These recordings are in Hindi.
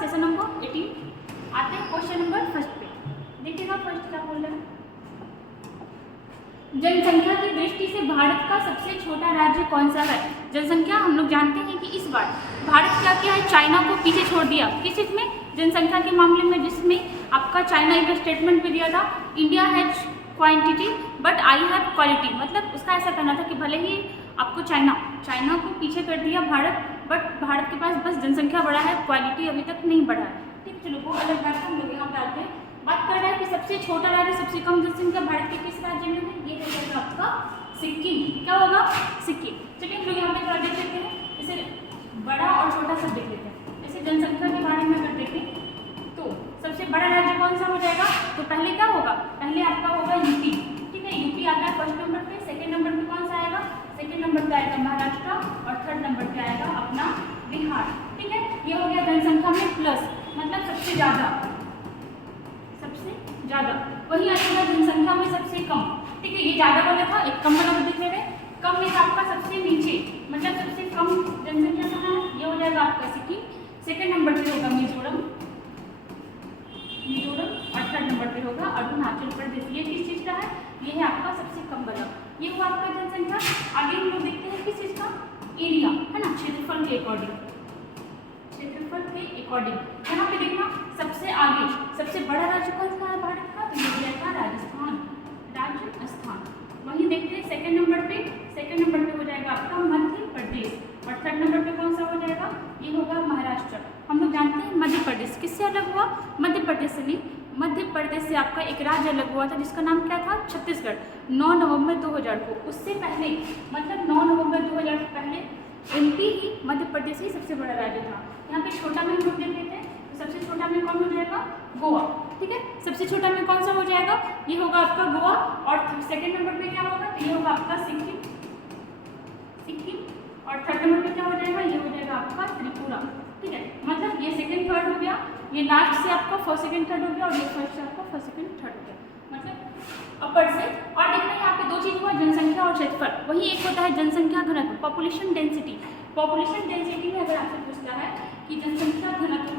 Session number 18। आते हैं क्वेश्चन नंबर फर्स्ट पे। देखिएगा फर्स्ट क्या बोल रहे हैं। जनसंख्या की दृष्टि से भारत का सबसे छोटा राज्य कौन सा है? जनसंख्या हम लोग जानते हैं कि इस बार भारत क्या किया है, चाइना को पीछे छोड़ दिया। किस चीज़ में? जनसंख्या के मामले में, जिसमें आपका चाइना एक स्टेटमेंट भी दिया था, India has quantity but I have quality. मतलब उसका ऐसा कहना था कि भले ही आपको चाइना को पीछे कर दिया भारत, बट भारत के पास बस जनसंख्या बढ़ा है, क्वालिटी अभी तक नहीं बढ़ा है। ठीक, चलो वो अलग बात हम लोग यहाँ पे आते हैं। बात कर रहे हैं कि सबसे छोटा राज्य, सबसे कम जनसंख्या भारत के किस राज्य में है? ये रहेगा आपका सिक्किम। क्या होगा? सिक्किम। चलिए हम लोग यहाँ पे थोड़ा देख लेते हैं, इसे बड़ा और छोटा सब देख लेते हैं। जैसे जनसंख्या के बारे में अगर देखें तो सबसे बड़ा राज्य कौन सा हो जाएगा? तो पहले क्या होगा? पहले आपका होगा यूपी। ठीक है, यूपी आता है फर्स्ट नंबर पे। सेकेंड नंबर पे कौन सा आएगा? सेकेंड नंबर पे आएगा महाराष्ट्र और थर्ड नंबर पे आएगा अपना बिहार। ठीक है, ये हो गया जनसंख्या में प्लस, मतलब सबसे ज़्यादा। वही आएगा जनसंख्या में सबसे कम। ठीक है, ये ज़्यादा वाला था, एक कम वाला देख ले रहे। कम में आपका सबसे नीचे, मतलब सबसे कम जनसंख्या कहाँ है? ये हो जाएगा आपका सिक्किम। सेकेंड नंबर पे होगा मिजोरम और थर्ड नंबर पे होगा अरुणाचल प्रदेश। ये किस चीज़ का है? ये है आपका सबसे कम वाला। ये हुआ आपका जनसंख्या। आगे हम लोग देखते हैं किस चीज़ का? एरिया, है ना, क्षेत्रफल के अकॉर्डिंग। यहाँ पे देखना सबसे आगे सबसे बड़ा राज्य कौन सा है भारत का? तो ये रहेगा राजस्थान। वहीं देखते हैं सेकंड नंबर पे हो जाएगा आपका मध्य प्रदेश और थर्ड नंबर पे कौन सा हो जाएगा? ये होगा महाराष्ट्र। हम लोग जानते हैं मध्य प्रदेश किससे अलग हुआ? मध्य प्रदेश से नहीं, मध्य प्रदेश से आपका एक राज्य अलग हुआ था जिसका नाम क्या था? छत्तीसगढ़। 9 नवंबर 2000 को। उससे पहले, मतलब 9 नवंबर 2000 से पहले एमपी ही, मध्य प्रदेश ही सबसे बड़ा राज्य था। यहाँ पे छोटा में हम लोग देख लेते हैं, तो सबसे छोटा में कौन हो जाएगा? गोवा। ठीक है, सबसे छोटा में कौन सा हो जाएगा? ये होगा आपका गोवा। और सेकंड नंबर पे क्या होगा? तो ये होगा आपका सिक्किम। और थर्ड नंबर पे क्या हो जाएगा? ये हो जाएगा आपका त्रिपुरा। ठीक है, मतलब ये सेकंड थर्ड हो गया, ये लास्ट से आपका फर्स्ट सेकंड थर्ड हो गया और ये फर्स्ट से आपका फर्स्ट सेकंड थर्ड हो गया, मतलब अपर से। और देखना यहाँ पे दो चीज़ हुआ, जनसंख्या और क्षेत्रफल। वही एक होता है जनसंख्या घनत्व, पॉपुलेशन डेंसिटी। पॉपुलेशन डेंसिटी में अगर आपसे पूछता है कि जनसंख्या घनत्व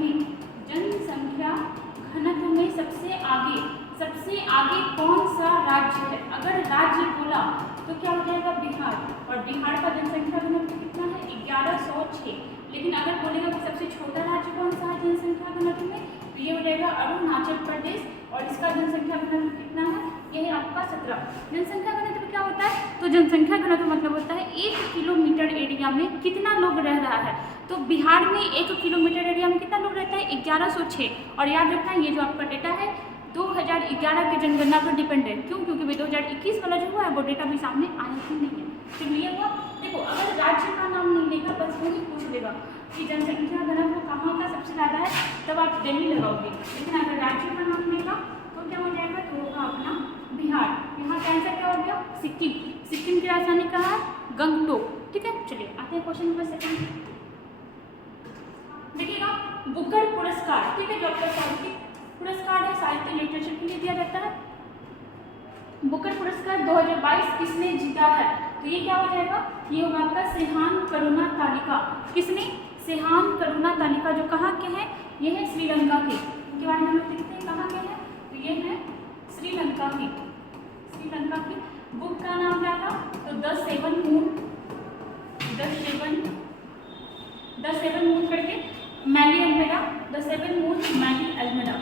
में सबसे आगे कौन सा राज्य है? अगर राज्य बोला तो क्या हो जाएगा? बिहार। और बिहार का जनसंख्या घनत्व कितना है? 1106। लेकिन अगर बोलेगा कि सबसे छोटा राज्य कौन सा है जनसंख्या घनत्व में, तो ये हो जाएगा अरुणाचल प्रदेश और इसका जनसंख्या घनत्व कितना है? ये है आपका 17। जनसंख्या घनत्व क्या होता है? तो जनसंख्या घनत्व मतलब होता है 1 किलोमीटर एरिया में कितना लोग रह रहा है। तो बिहार में 1 किलोमीटर एरिया में कितना लोग रहता है? 1106। और याद रखना ये जो आपका डेटा है 2011 के जनगणना पर डिपेंड है। क्यों? क्योंकि 2021 वाला जो हुआ है वो डेटा भी सामने आया ही नहीं है। क्लियर हुआ? देखो, अगर राज्य का नाम नहीं लेगा बस वो ही पूछ लेगा कि जनसंख्या घनत्व कहाँ का सबसे ज़्यादा है, तब आप दिल्ली लगाओगे। लेकिन अगर राज्य का नाम लेगा तो क्या हो जाएगा? तो होगा अपना बिहार। यहाँ का आंसर क्या हो गया? सिक्किम की राजधानी कहाँ है? गंगटोक। ठीक है, चलिए आते हैं क्वेश्चन नंबर सेकंड। देखिएगा, बुकर पुरस्कार, ठीक है, जो आपका साहित्यिक पुरस्कार है, साहित्य लिटरेचर के लिए दिया जाता है। बुकर पुरस्कार 2022 किसने जीता है? तो ये क्या हो जाएगा? ये होगा आपका सेहान करुणा तालिका। किसने? सेहान करुणा तालिका, जो कहाँ के हैं? ये है श्रीलंका के। इनके बारे में हम लोग देखते हैं कहाँ के हैं। तो ये है श्रीलंका की। बुक का नाम क्या था? तो द सेवन मून करके मैली Almeida, the seven moon Maili Almeida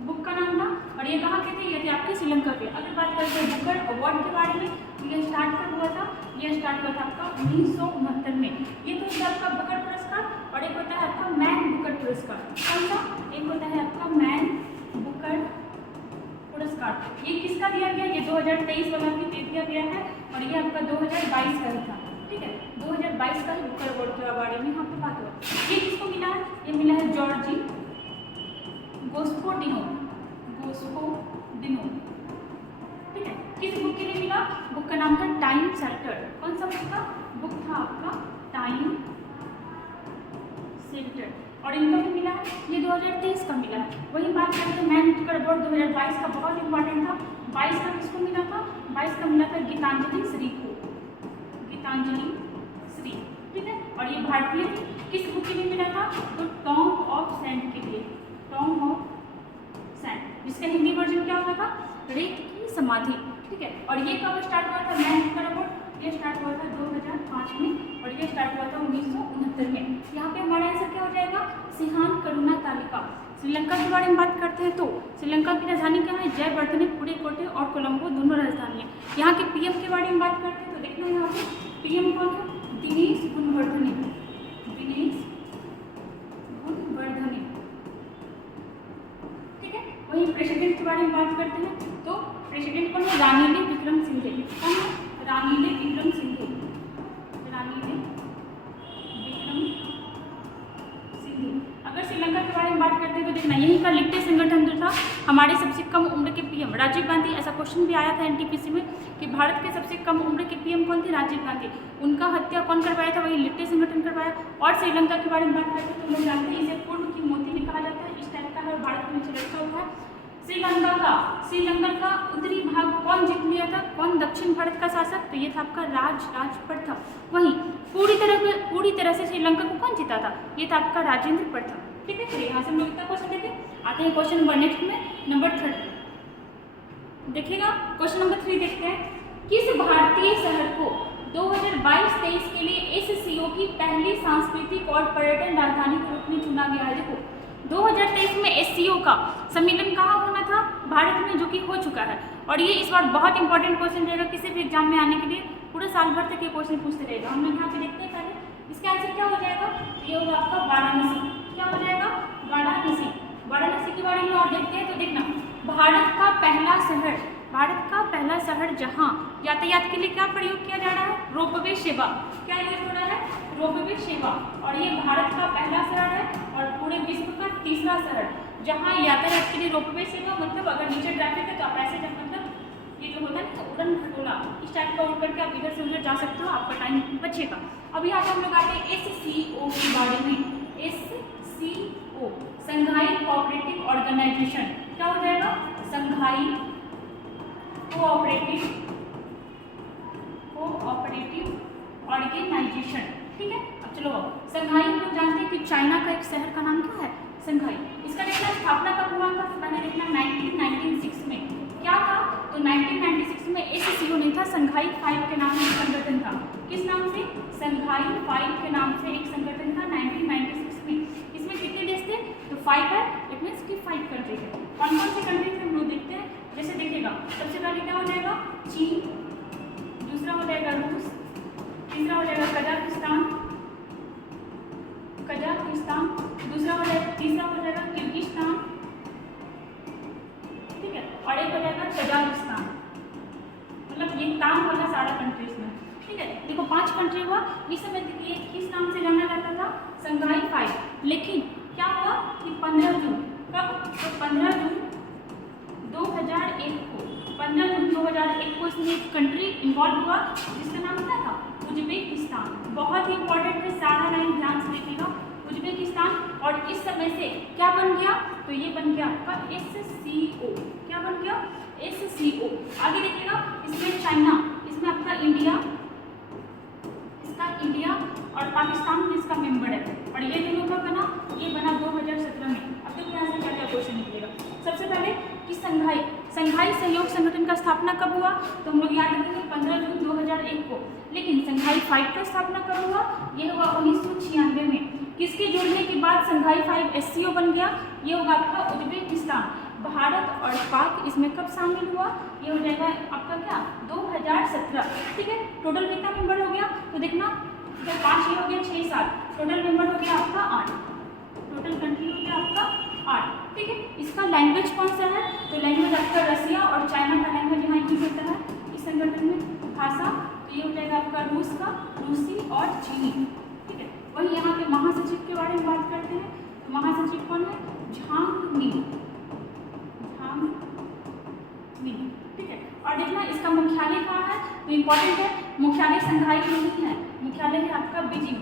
book का नाम था। और ये कहाँ के थे? ये थे आपके श्रीलंका के। अगर बात करते हैं बुकर अवार्ड के बारे में, तो ये स्टार्ट कब हुआ था? ये स्टार्ट हुआ था आपका 1969 में। ये तो होता है आपका बुकर पुरस्कार। और एक होता है आपका मैन बुकर पुरस्कार। कौन सा? एक होता है आपका मैन बुकर पुरस्कार। ये किसका दिया गया? ये 2023 वाला भी दिया गया है और ये आपका 2022 का ही था। ठीक है, 2022 का ही बुकर अवार्ड के बारे में यहाँ पे बात हुआ। ये किसको मिला है? ये मिला है जॉर्जी गोस्पोडिनो। ठीक है, किस बुक के लिए मिला? बुक का नाम था टाइम सेल्टर। कौन सा बुक था? बुक था आपका टाइम सेल्टर। और इनका भी मिला है, ये 2023 का मिला है। वही बात करते हैं मैन बुकर अवार्ड 2022 का, बहुत इंपॉर्टेंट था। 22 का किसको मिला था? 22 का मिला था गीतांजलि श्री को। ठीक है, और और ये भारतीय किस बुक के लिए मिला था? तो टॉम ऑफ सेंट के लिए, टॉम ऑफ सेंट, जिसका हिंदी वर्जन क्या होता था? रेत की समाधि। ठीक है, और ये कब स्टार्ट हुआ था? मैन का रिपोर्ट ये स्टार्ट हुआ था 2005 में और ये स्टार्ट हुआ था 1969 में। यहाँ पे हमारा आंसर क्या हो जाएगा? सिहान करुणा तालिका। श्रीलंका के बारे में बात करते हैं तो श्रीलंका की राजधानी क्या है? जयवर्धने, पुडुकोट्टई और कोलंबो दोनों राजधानी है। यहाँ के पीएम के बारे में बात करते हैं तो देखना यहाँ पे पीएम कौन है? दिनेश गुणवर्धने, दिनेश गुणवर्धने। ठीक है, वही प्रेसिडेंट के बारे में बात करते हैं तो प्रेसिडेंट कौन है? रानिल विक्रमसिंघे। कौन है? रानिल विक्रमसिंघे, रानिल विक्रमसिंघे। अगर श्रीलंका के बारे में बात करते हैं तो देखना यहीं का लिट्टे संगठन जो था हमारे सबसे कम उम्र के पीएम राजीव गांधी। ऐसा क्वेश्चन भी आया था एनटीपीसी में कि भारत के सबसे कम उम्र के पीएम कौन थे? राजीव गांधी। उनका हत्या कौन करवाया था? वही लिट्टे संगठन करवाया। और श्रीलंका के बारे में बात करते हैं तो लोग जानते हैं इसे पूर्व की मोती भी कहा जाता है, इस टाइप का है और भारत के नीचे रखा हुआ है। श्रीलंका का उत्तरी भाग कौन जीत लिया था? कौन दक्षिण भारत का शासक? तो ये था आपका राज प्रथम। वहीं पूरी तरह से श्रीलंका को कौन जीता था? ये था आपका राजेंद्र प्रथम। ठीक है, चलिए यहाँ से हम लोग इतना क्वेश्चन देखें, आते हैं क्वेश्चन नंबर नेक्स्ट में नंबर 3 देखिएगा। क्वेश्चन नंबर 3 देखते हैं, किस भारतीय शहर को 2022-23 के लिए SCO की पहली सांस्कृतिक और पर्यटन राजधानी के रूप में चुना गया है? देखो 2023 में SCO का सम्मेलन कहाँ होना था? भारत में, जो कि हो चुका है। और ये इस बार बहुत इंपॉर्टेंट क्वेश्चन रहेगा, किसी भी एग्जाम में आने के लिए पूरे साल भर तक ये क्वेश्चन पूछते रहेगा। हम लोग यहाँ पे देखते हैं पहले इसका आंसर क्या हो जाएगा? ये होगा आपका वाराणसी। क्या हो जाएगा? वाराणसी। वाराणसी के बारे में और देखते हैं तो देखना भारत का पहला शहर जहाँ यातायात के लिए क्या प्रयोग किया जा रहा है? रोपवे सेवा। क्या यूज हो रहा है? रोपवे सेवा। और ये भारत का पहला शहर है और पूरे विश्व का तीसरा शहर जहाँ यातायात के लिए रोपवे सेवा, मतलब अगर नीचे ट्रैफिक है तो आप ऐसे मतलब ये जो होता है ना उड़न खटोला, इस टाइप का उड़ करके आप इधर से उधर जा सकते हो, आपका टाइम बचेगा। अब यहाँ पे हम लोग आते हैं SCO के बारे में। SCO संघाई कोऑपरेटिव ऑर्गेनाइजेशन। क्या हो जाएगा? संघाई कोऑपरेटिव ऑर्गेनाइजेशन। ठीक है, अब चलो संघाई हम लोग जानते हैं कि चाइना का एक शहर का नाम क्या है? संघाई। इसका देखना स्थापना कब हुआ था? पहले देखना 1996 में। क्या था? तो 1996 में SCO नहीं था, संघाई 5 के नाम से एक संगठन था। किस नाम से? संघाई 5 के नाम से एक संगठन था 1996 में। इसमें कितने देश थे? तो 5 है, इट मीन्स कि 5 कंट्री थे। कौन कौन सी कंट्री थे हम लोग देखते हैं। जैसे देखिएगा सबसे पहले क्या हो जाएगा? चीन, दूसरा हो जाएगा रूस, तीसरा हो जाएगा कजाकिस्तान, दूसरा हो जाएगा, तीसरा हो जाएगा किर्गिस्तान, ठीक है, और एक हो जाएगा कजाकिस्तान। मतलब ये काम वाला सारा कंट्रीज में। ठीक है, देखो 5 कंट्री हुआ। इस समय देखिए किस नाम से जाना जाता था? संघाई 5। लेकिन क्या हुआ कि 15 जून, कब? तो 15 जून 2001 को, 15 जून 2001 को इसमें एक कंट्री इन्वॉल्व हुआ जिसका नाम क्या था? उज्बेकिस्तान। बहुत ही इंपॉर्टेंट है, सारा लाइन ध्यान से देखिएगा। उज्बेकिस्तान। और इस समय से क्या बन गया? तो ये बन गया आपका SCO। क्या बन गया? SCO। आगे देखिएगा इसमें चाइना, इसमें आपका इंडिया, इसका इंडिया और पाकिस्तान भी इसका मेंबर है। और ये दोनों का बना? ये बना 2017 में। अब देखो यहाँ से क्या क्या क्वेश्चन निकलेगा। सबसे पहले कि संघाई सहयोग संगठन का स्थापना कब हुआ? तो हम लोग याद रखेंगे 15 जून 2001 को। लेकिन संघाई 5 का स्थापना कब हुआ? ये हुआ 1996 में। किसके जुड़ने के बाद संघाई 5 SCO बन गया? ये होगा आपका उज्बेकिस्तान। भारत और पाक इसमें कब शामिल हुआ? ये हो जाएगा आपका क्या? 2017। ठीक है, टोटल कितना मेंबर हो गया? तो देखना इधर 5 ये हो गया 6 7, टोटल मेंबर हो गया आपका 8, टोटल कंट्री हो गया आपका 8। ठीक है, इसका लैंग्वेज कौन सा है? तो लैंग्वेज आपका रसिया और चाइना का लैंग्वेज यहाँ यूज होता है इस संगठन में। भाषा तो ये हो जाएगा आपका रूस का, रूसी और चीनी। ठीक है, वही यहाँ के महासचिव के बारे में बात करते हैं। तो महासचिव कौन है? झांग मिंग। ठीक है, और देखना इसका मुख्यालय कहाँ है? तो इम्पोर्टेंट है, मुख्यालय संघाई में नहीं है, मुख्यालय है आपका बीजिंग।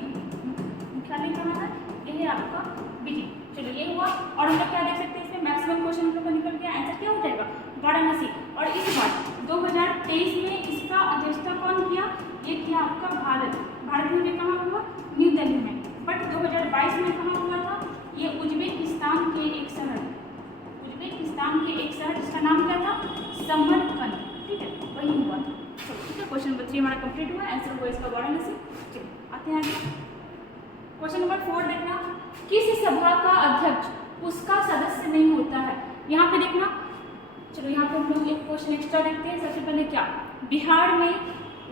मुख्यालय कहाँ है? ये है आपका बीजिंग। चलो ये हुआ। और हम लोग क्या देख सकते हैं इसमें मैक्सिमम क्वेश्चन हम लोग को निकल गया। आंसर क्या हो जाएगा? वाराणसी। और इस बार 2023 में इसका अध्यक्षता कौन किया? ये किया आपका भारत। भारत में भी कहाँ हुआ? न्यू दिल्ली नाम के एक शहर जिसका नाम क्या था, समरकंद, ठीक है, वही हुआ था। ठीक है, क्वेश्चन नंबर 3 हमारा कंप्लीट हुआ, आंसर हुआ इसका वाराणसी। चलिए आते हैं आगे। क्वेश्चन नंबर 4 देखना, किस सभा का अध्यक्ष उसका सदस्य नहीं होता है। यहाँ पे देखना, चलो यहाँ पे हम लोग एक क्वेश्चन एक्स्ट्रा देखते हैं। सबसे पहले क्या, बिहार में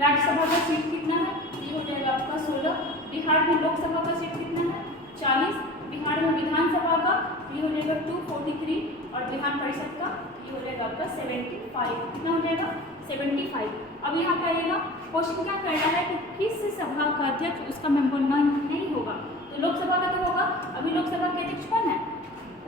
राज्यसभा का सीट कितना है, ये हो जाएगा आपका 16। बिहार में लोकसभा का सीट कितना है, 40। बिहार में विधानसभा का ये हो जाएगा 243 और विधान परिषद का ये हो जाएगा आपका 75। कितना हो जाएगा, 75। अब यहाँ पे आइएगा, क्वेश्चन क्या करना है कि किस सभा का अध्यक्ष उसका मेंबर नहीं होगा। तो लोकसभा का तो होगा, अभी लोकसभा के अध्यक्ष कौन है,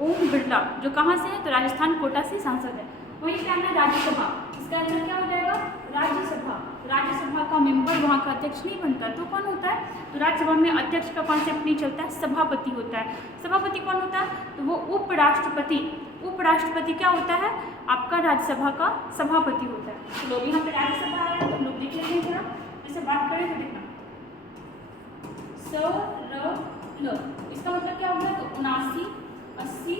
ओम बिरला, जो कहाँ से है, तो राजस्थान कोटा से सांसद है। वही क्या है, राज्यसभा, इसका आंसर क्या हो जाएगा, राज्यसभा। राज्यसभा का मेंबर वहाँ का अध्यक्ष नहीं बनता, तो कौन होता है, तो राज्यसभा में अध्यक्ष का कॉन्सेप्ट नहीं चलता है, सभापति होता है। सभापति कौन होता है, तो वो उपराष्ट्रपति। उपराष्ट्रपति क्या होता है, आपका राज्यसभा का सभापति होता है। तो लोग यहाँ पे राज्यसभा आया तो लोग देख लेते हैं थोड़ा, जैसे बात करें तो देखना ल, इसका मतलब क्या होगा, तो 79, 80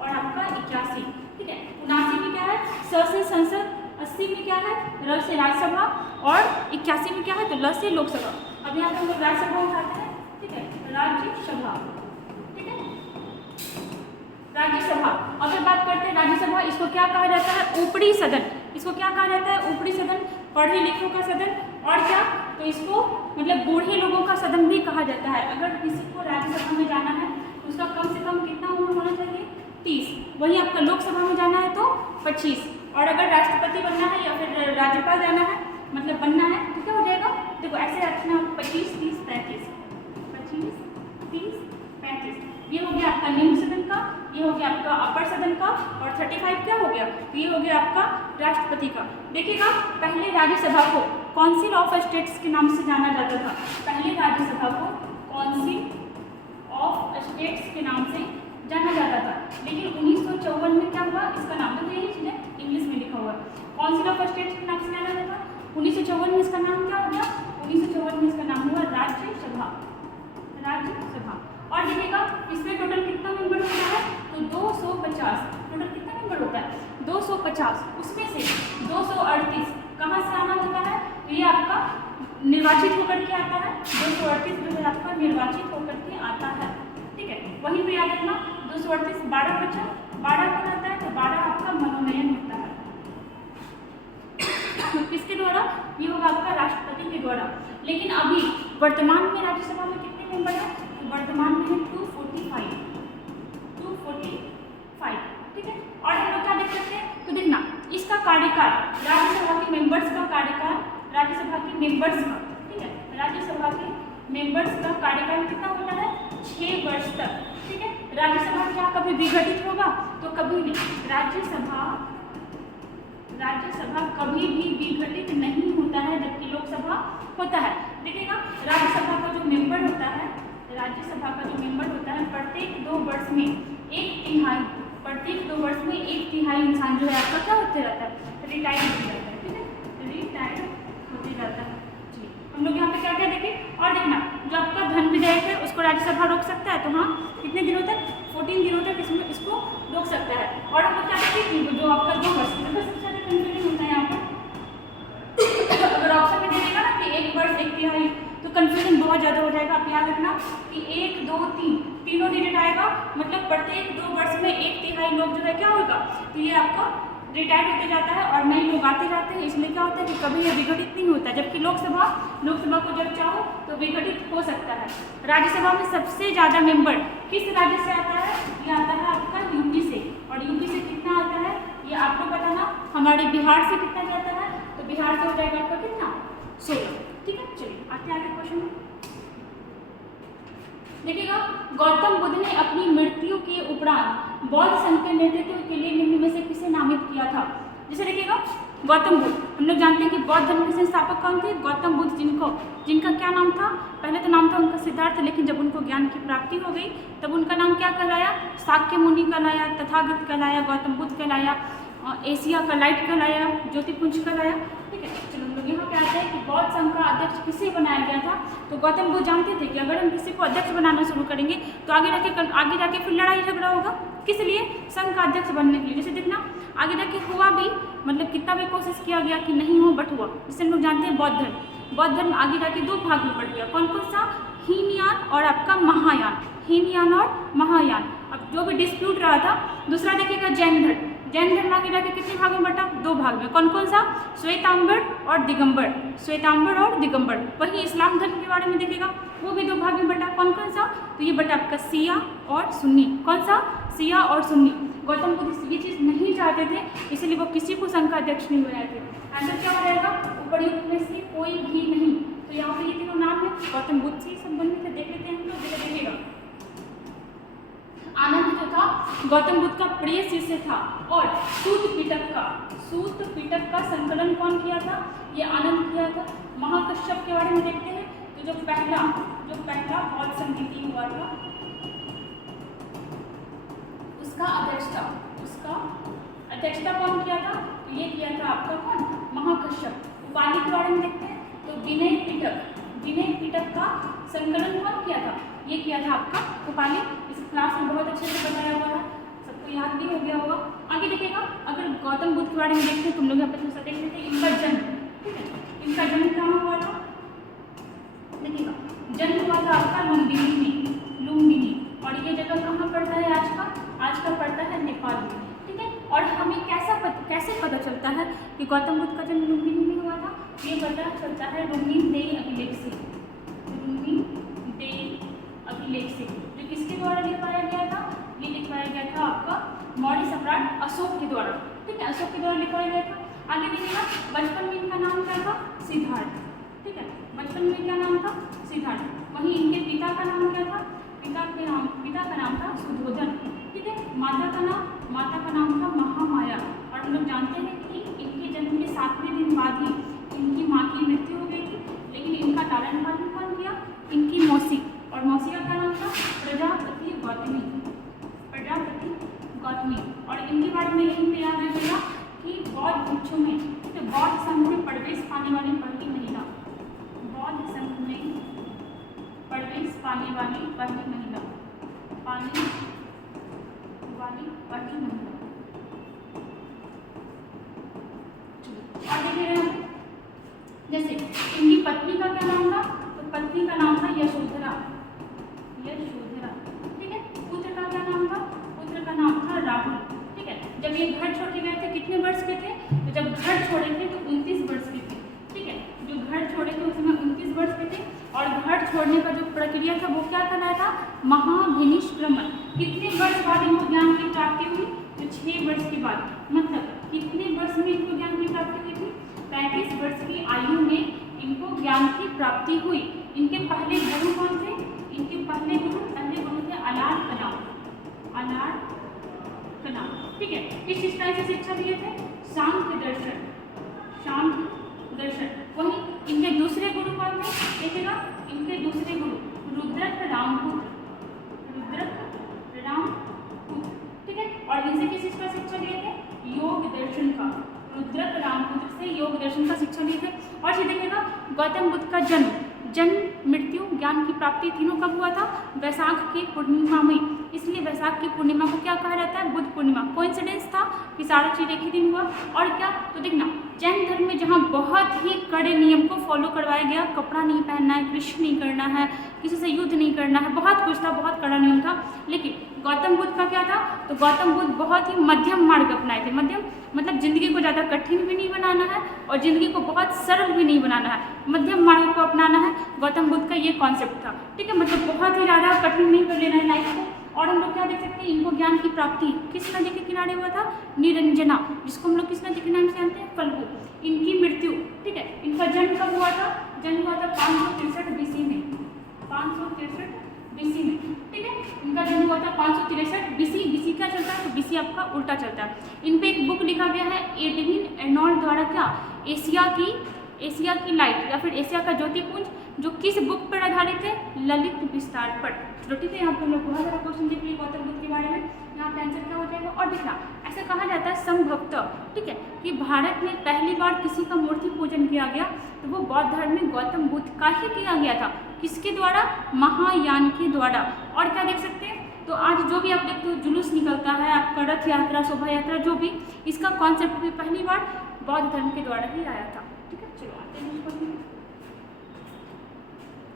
और आपका 81। ठीक है, 79 में क्या है, स से संसद, 80 में क्या है, र से राज्यसभा और 81 में क्या है, तो ल से लोकसभा। अब यहाँ पे हम लोग राज्यसभा उठाते हैं, ठीक है, राज्यसभा, ठीक है, राज्यसभा। अगर बात करते हैं राज्यसभा, इसको क्या कहा जाता है, ऊपरी सदन। इसको क्या कहा जाता है, ऊपरी सदन, पढ़े लिखों का सदन, और क्या, तो इसको मतलब बूढ़े लोगों का सदन भी कहा जाता है। अगर किसी को राज्यसभा में जाना है तो उसका कम से कम कितना उम्र होना चाहिए, 30। वहीं आपका लोकसभा में जाना है तो 25। और अगर राष्ट्रपति बनना है या फिर राज्यपाल जाना है, मतलब बनना है, तो क्या हो जाएगा, देखो ऐसे रखना, 25, 30, 35, 25, 30, 35। ये हो गया आपका निम्न सदन का, ये हो गया आपका अपर सदन का, और 35 क्या हो गया, ये हो गया आपका राष्ट्रपति का। देखिएगा, पहले राज्यसभा को काउंसिल ऑफ स्टेट्स के नाम से जाना जाता था। पहले राज्यसभा को काउंसिल ऑफ स्टेट्स के नाम से जाना जाता था, लेकिन 1954 में क्या हुआ, इसका नाम तो यही चीज़ है, इंग्लिश में लिखा हुआ है, काउंसिल ऑफ स्टेट्स के नाम से जाना जाता था। 1954 में इसका नाम क्या हो गया, 1954 में इसका नाम हुआ राज्यसभा, राज्यसभा। और देखिएगा, इसमें टोटल कितना मेंबर होता है, तो 250। टोटल कितना मेंबर होता है, 250। उसमें से 238 कहाँ से आना होता है, तो ये आपका निर्वाचित होकर के आता है। 238 जो है आपका निर्वाचित होकर के आता है, ठीक है। वहीं पे याद रखना, 238 12 बचा, 12 कौन आता है, तो 12 आपका मनोनयन होता है। किसके द्वारा, ये होगा आपका राष्ट्रपति के द्वारा। लेकिन अभी वर्तमान में राज्यसभा में कितने मेंबर हैं, तो वर्तमान में है 245, ठीक है। और हम लोग क्या देख सकते हैं, तो देखना, इसका कार्यकाल, राज्यसभा के मेंबर्स का कार्यकाल, राज्यसभा के मेंबर्स का, ठीक है, राज्यसभा के मेंबर्स का कार्यकाल कितना होता है, 6 वर्ष तक, ठीक है। राज्यसभा क्या कभी विघटित होगा, तो कभी नहीं। राज्यसभा कभी भी विघटित नहीं होता है, जबकि लोकसभा होता है। देखिएगा, राज्यसभा का जो मेंबर होता है, राज्यसभा का जो मेंबर होता है, प्रत्येक 2 वर्ष में 1/3, प्रत्येक 2 वर्ष में 1/3 इंसान जो है आपका क्या होते रहता है, रिटायर्ड हो जाता है, ठीक है, रिटायर्ड होते जाता है। जी, हम लोग यहाँ पे क्या क्या देखें, और देखना, जो आपका धन विधेयक है उसको राज्यसभा रोक सकता है, तो हाँ, कितने दिनों तक, 14 दिनों तक इसको रोक सकता है। और हम लोग क्या देखें, जो आपका 2 वर्ष, सबसे ज़्यादा कंफ्यूजन होता है यहाँ पर। अगर ऑप्शन में दे देगा ना कि 1 वर्ष 1/3, तो कंफ्यूजन बहुत ज़्यादा हो जाएगा। आप याद रखना कि 1, 2, 3 तीनों डिजिट आएगा, मतलब प्रत्येक 2 वर्ष में 1/3 लोग जो है क्या होगा, तो ये आपका रिटायर्ड होते जाता है और नए लोग आते जाते हैं। इसलिए क्या होता है कि कभी ये विघटित नहीं होता, जबकि लोकसभा को जब चाहो तो विघटित हो सकता है। राज्यसभा में सबसे ज़्यादा मेंबर किस राज्य से आता है, ये आता है आपका यूपी से। और यूपी से कितना आता है, ये आपको पता ना, हमारे बिहार से कितना जाता है, तो बिहार से हो जाएगा आपका कितना, 16, ठीक है। चलिए आते आगे क्वेश्चन। देखिएगा, गौतम बुद्ध ने अपनी मृत्यु के उपरांत बौद्ध संघ के नेतृत्व के लिए निम्न में से किसे नामित किया था। जैसे देखिएगा, गौतम बुद्ध, हम लोग जानते हैं कि बौद्ध धर्म के संस्थापक कौन थे, गौतम बुद्ध, जिनका क्या नाम था, पहले तो नाम था उनका सिद्धार्थ, लेकिन जब उनको ज्ञान की प्राप्ति हो गई तब उनका नाम क्या कहलाया, शाक्य मुनि कहलाया, तथागत कहलाया, गौतम बुद्ध कहलाया, एशिया का लाइट कहलाया, ज्योतिपुंज कहलाया, ठीक है। चलो हम लोग यहाँ पे आते हैं कि बौद्ध संघ का अध्यक्ष किसे बनाया गया था। तो गौतम बुद्ध जानते थे कि अगर हम किसी को अध्यक्ष बनाना शुरू करेंगे तो आगे जाके फिर लड़ाई झगड़ा होगा, किस लिए? संघ का अध्यक्ष बनने के लिए। जैसे देखना आगे जाके हुआ भी, मतलब कितना भी कोशिश किया गया कि नहीं हो बट हुआ। जिससे हम लोग जानते हैं बौद्ध धर्म। बौद्ध धर्म आगे जाके दो भाग में बढ़ गया। कौन कौन सा? हीनयान और आपका महायान। हीनयान और महायान। अब जो भी डिस्प्यूट रहा था। दूसरा देखिएगा जैन धर्म। जैन धर्म आगे जाके कितने भाग में बटा? दो भाग में। कौन कौन सा? श्वेतांबर और दिगंबर। श्वेतांबर और दिगंबर। वही इस्लाम धर्म के बारे में देखिएगा, वो भी दो भाग में बटा। कौन कौन सा? तो ये बटा आपका शिया और सुन्नी। कौन सा? शिया और सुन्नी। गौतम बुद्ध ये चीज़ नहीं चाहते थे, इसलिए वो किसी को संघ का अध्यक्ष नहीं बनाए थे। आंसर क्या हो जाएगा? उपर्युक्त में से कोई भी नहीं। तो यहाँ पे ये तीनों नाम है, गौतम बुद्ध से संबंधित है। देख लेते हैं हम लोग, देखिएगा आनंद जो था गौतम बुद्ध का प्रिय शिष्य था। और सूत पिटक का संकलन कौन किया था? ये आनंद किया था। महाकश्यप के बारे में देखते हैं। तो जो पहला बौद्ध संगीति हुआ था उसका अध्यक्षता कौन किया था? तो ये किया था आपका कौन? महाकश्यप। उपालि के बारे में देखते हैं। तो विनय पिटक का संकलन कौन किया था? ये किया था आपका उपालि। इस क्लास में बहुत अच्छे से बताया हुआ है, सबको याद भी हो गया होगा। आगे देखिएगा, अगर गौतम बुद्ध के बारे में देखते हैं, तुम लोग यहाँ पे थोड़ा सा देख लेते हैं इनका जन्म। ठीक है, इनका जन्म कहाँ हुआ था? देखिएगा, जन्म हुआ था आपका लुम्बिनी। और ये जगह कहाँ पड़ता है आज का पड़ता है नेपाल में। ठीक है, और हमें कैसे पता चलता है कि गौतम बुद्ध का जन्म लुम्बिनी में हुआ था? ये पता चलता है रुक्मिणीदेवी अभिलेख से। जो किसके द्वारा लिखवाया गया था? ये लिखवाया गया था आपका मौर्य सम्राट अशोक के द्वारा। ठीक है, अशोक के द्वारा लिखवाया गया था। आगे देखिएगा, बचपन में इनका नाम क्या था? सिद्धार्थ। ठीक है, बचपन में क्या नाम था? सिद्धार्थ। वहीं इनके पिता का नाम क्या था? पिता का नाम था सुधोधन। ठीक है, माता का नाम था महामाया। और हम लोग जानते हैं कि इनके जन्म के 7वें दिन बाद ही इनकी माँ की मृत्यु हो गई थी। लेकिन इनका लालन पालन कौन किया? इनकी मौसी। और मौसी का क्या नाम था? प्रजापति गौतमी। और इनके बारे में यही पे याद रखिएगा कि बौद्ध भिक्षु में, बौद्ध संघ में प्रवेश पाने वाली पहली महिला, बौद्ध संघ में प्रवेश पाने वाली पहली महिला। और देखिए रहे हैं, जैसे इनकी पत्नी का क्या नाम था? तो पत्नी का नाम था यशोधरा। ठीक है, पुत्र का क्या नाम था? पुत्र का नाम था राहुल। ठीक है, जब ये घर छोड़ के गए थे कितने वर्ष के थे? तो जब घर छोड़े थे तो 29 वर्ष के थे। ठीक है, जो घर छोड़े थे उस समय 29 वर्ष के थे। और घर छोड़ने का जो प्रक्रिया था वो क्या कहलाया था? महाभिनिष्क्रमण। कितने वर्ष बाद इनको ज्ञान की प्राप्ति हुई? तो 6 वर्ष के बाद। मतलब कितने वर्ष में इनको ज्ञान की प्राप्ति हुई थी? 35 वर्ष की आयु में इनको ज्ञान की प्राप्ति हुई। इनके पहले गुरु कौन थे? इनके पहले गुरु थे अलार कना। ठीक है, किस तरह से शिक्षा दिए थे? सांख्य दर्शन। वहीं इनके दूसरे गुरु कौन थे? देखिएगा, इनके दूसरे गुरु रुद्रक रामपुत्र। ठीक है, और इनसे किस का शिक्षा लिए थे? योग दर्शन का। रुद्रक रामपुत्र से योग दर्शन का शिक्षा लिए थे। और ये देखिएगा, गौतम बुद्ध का जन्म, मृत्यु, ज्ञान की प्राप्ति तीनों कब हुआ था? वैशाख की पूर्णिमा में। इसलिए वैशाख की पूर्णिमा को क्या कहा जाता है? बुद्ध पूर्णिमा। कोइंसिडेंस था कि सारा चीज़ एक ही दिन हुआ। और क्या? तो देखना, जैन धर्म में जहाँ बहुत ही कड़े नियम को फॉलो करवाया गया, कपड़ा नहीं पहनना है, कृष्ण नहीं करना है, किसी से युद्ध नहीं करना है, बहुत कुछ था, बहुत कड़ा नियम था। लेकिन गौतम बुद्ध का क्या था? तो गौतम बुद्ध बहुत ही मध्यम मार्ग अपनाए थे। मध्यम मतलब जिंदगी को ज़्यादा कठिन भी नहीं बनाना है और ज़िंदगी को बहुत सरल भी नहीं बनाना है, मध्यम मार्ग को अपनाना है। गौतम बुद्ध का ये कॉन्सेप्ट था। ठीक है, मतलब बहुत ही ज़्यादा कठिन नहीं कर लेना है लाइफ को। और हम लोग क्या देख सकते हैं? इनको ज्ञान की प्राप्ति किस नदी के किनारे हुआ था? निरंजना, जिसको हम लोग किस नदी के नाम से जानते हैं? फल्गु। इनकी मृत्यु, ठीक है, इनका जन्म कब हुआ था? जन्म हुआ था 563 BC में। 563 BC में। ठीक है, इनका जन्म हुआ था 563 BC। BC क्या चलता है? तो BC आपका उल्टा चलता है। इन पे एक बुक लिखा गया है एडविन एर्नोल्ड द्वारा, क्या? एशिया की लाइट या फिर एशिया का ज्योतिपुंज, जो किस बुक पर आधारित है? ललित विस्तार पर। चलो ठीक है, यहाँ पर लोग बहुत सारा क्वेश्चन देख लिए गौतम बुद्ध के बारे में। यहाँ पे आंसर क्या हो जाएगा? और देखना, ऐसा कहा जाता है संभवतः, ठीक है, कि भारत में पहली बार किसी का मूर्ति पूजन किया गया तो वो बौद्ध धर्म में गौतम बुद्ध का ही किया गया था। किसके द्वारा? महायान के द्वारा। और क्या देख सकते हैं? तो आज जो भी आप देखते हो जुलूस निकलता है, आपका रथ यात्रा, शोभा यात्रा, जो भी, इसका कॉन्सेप्ट भी पहली बार बौद्ध धर्म के द्वारा ही आया था। ठीक है, चलो आते हैं नेक्स्ट क्वेश्चन।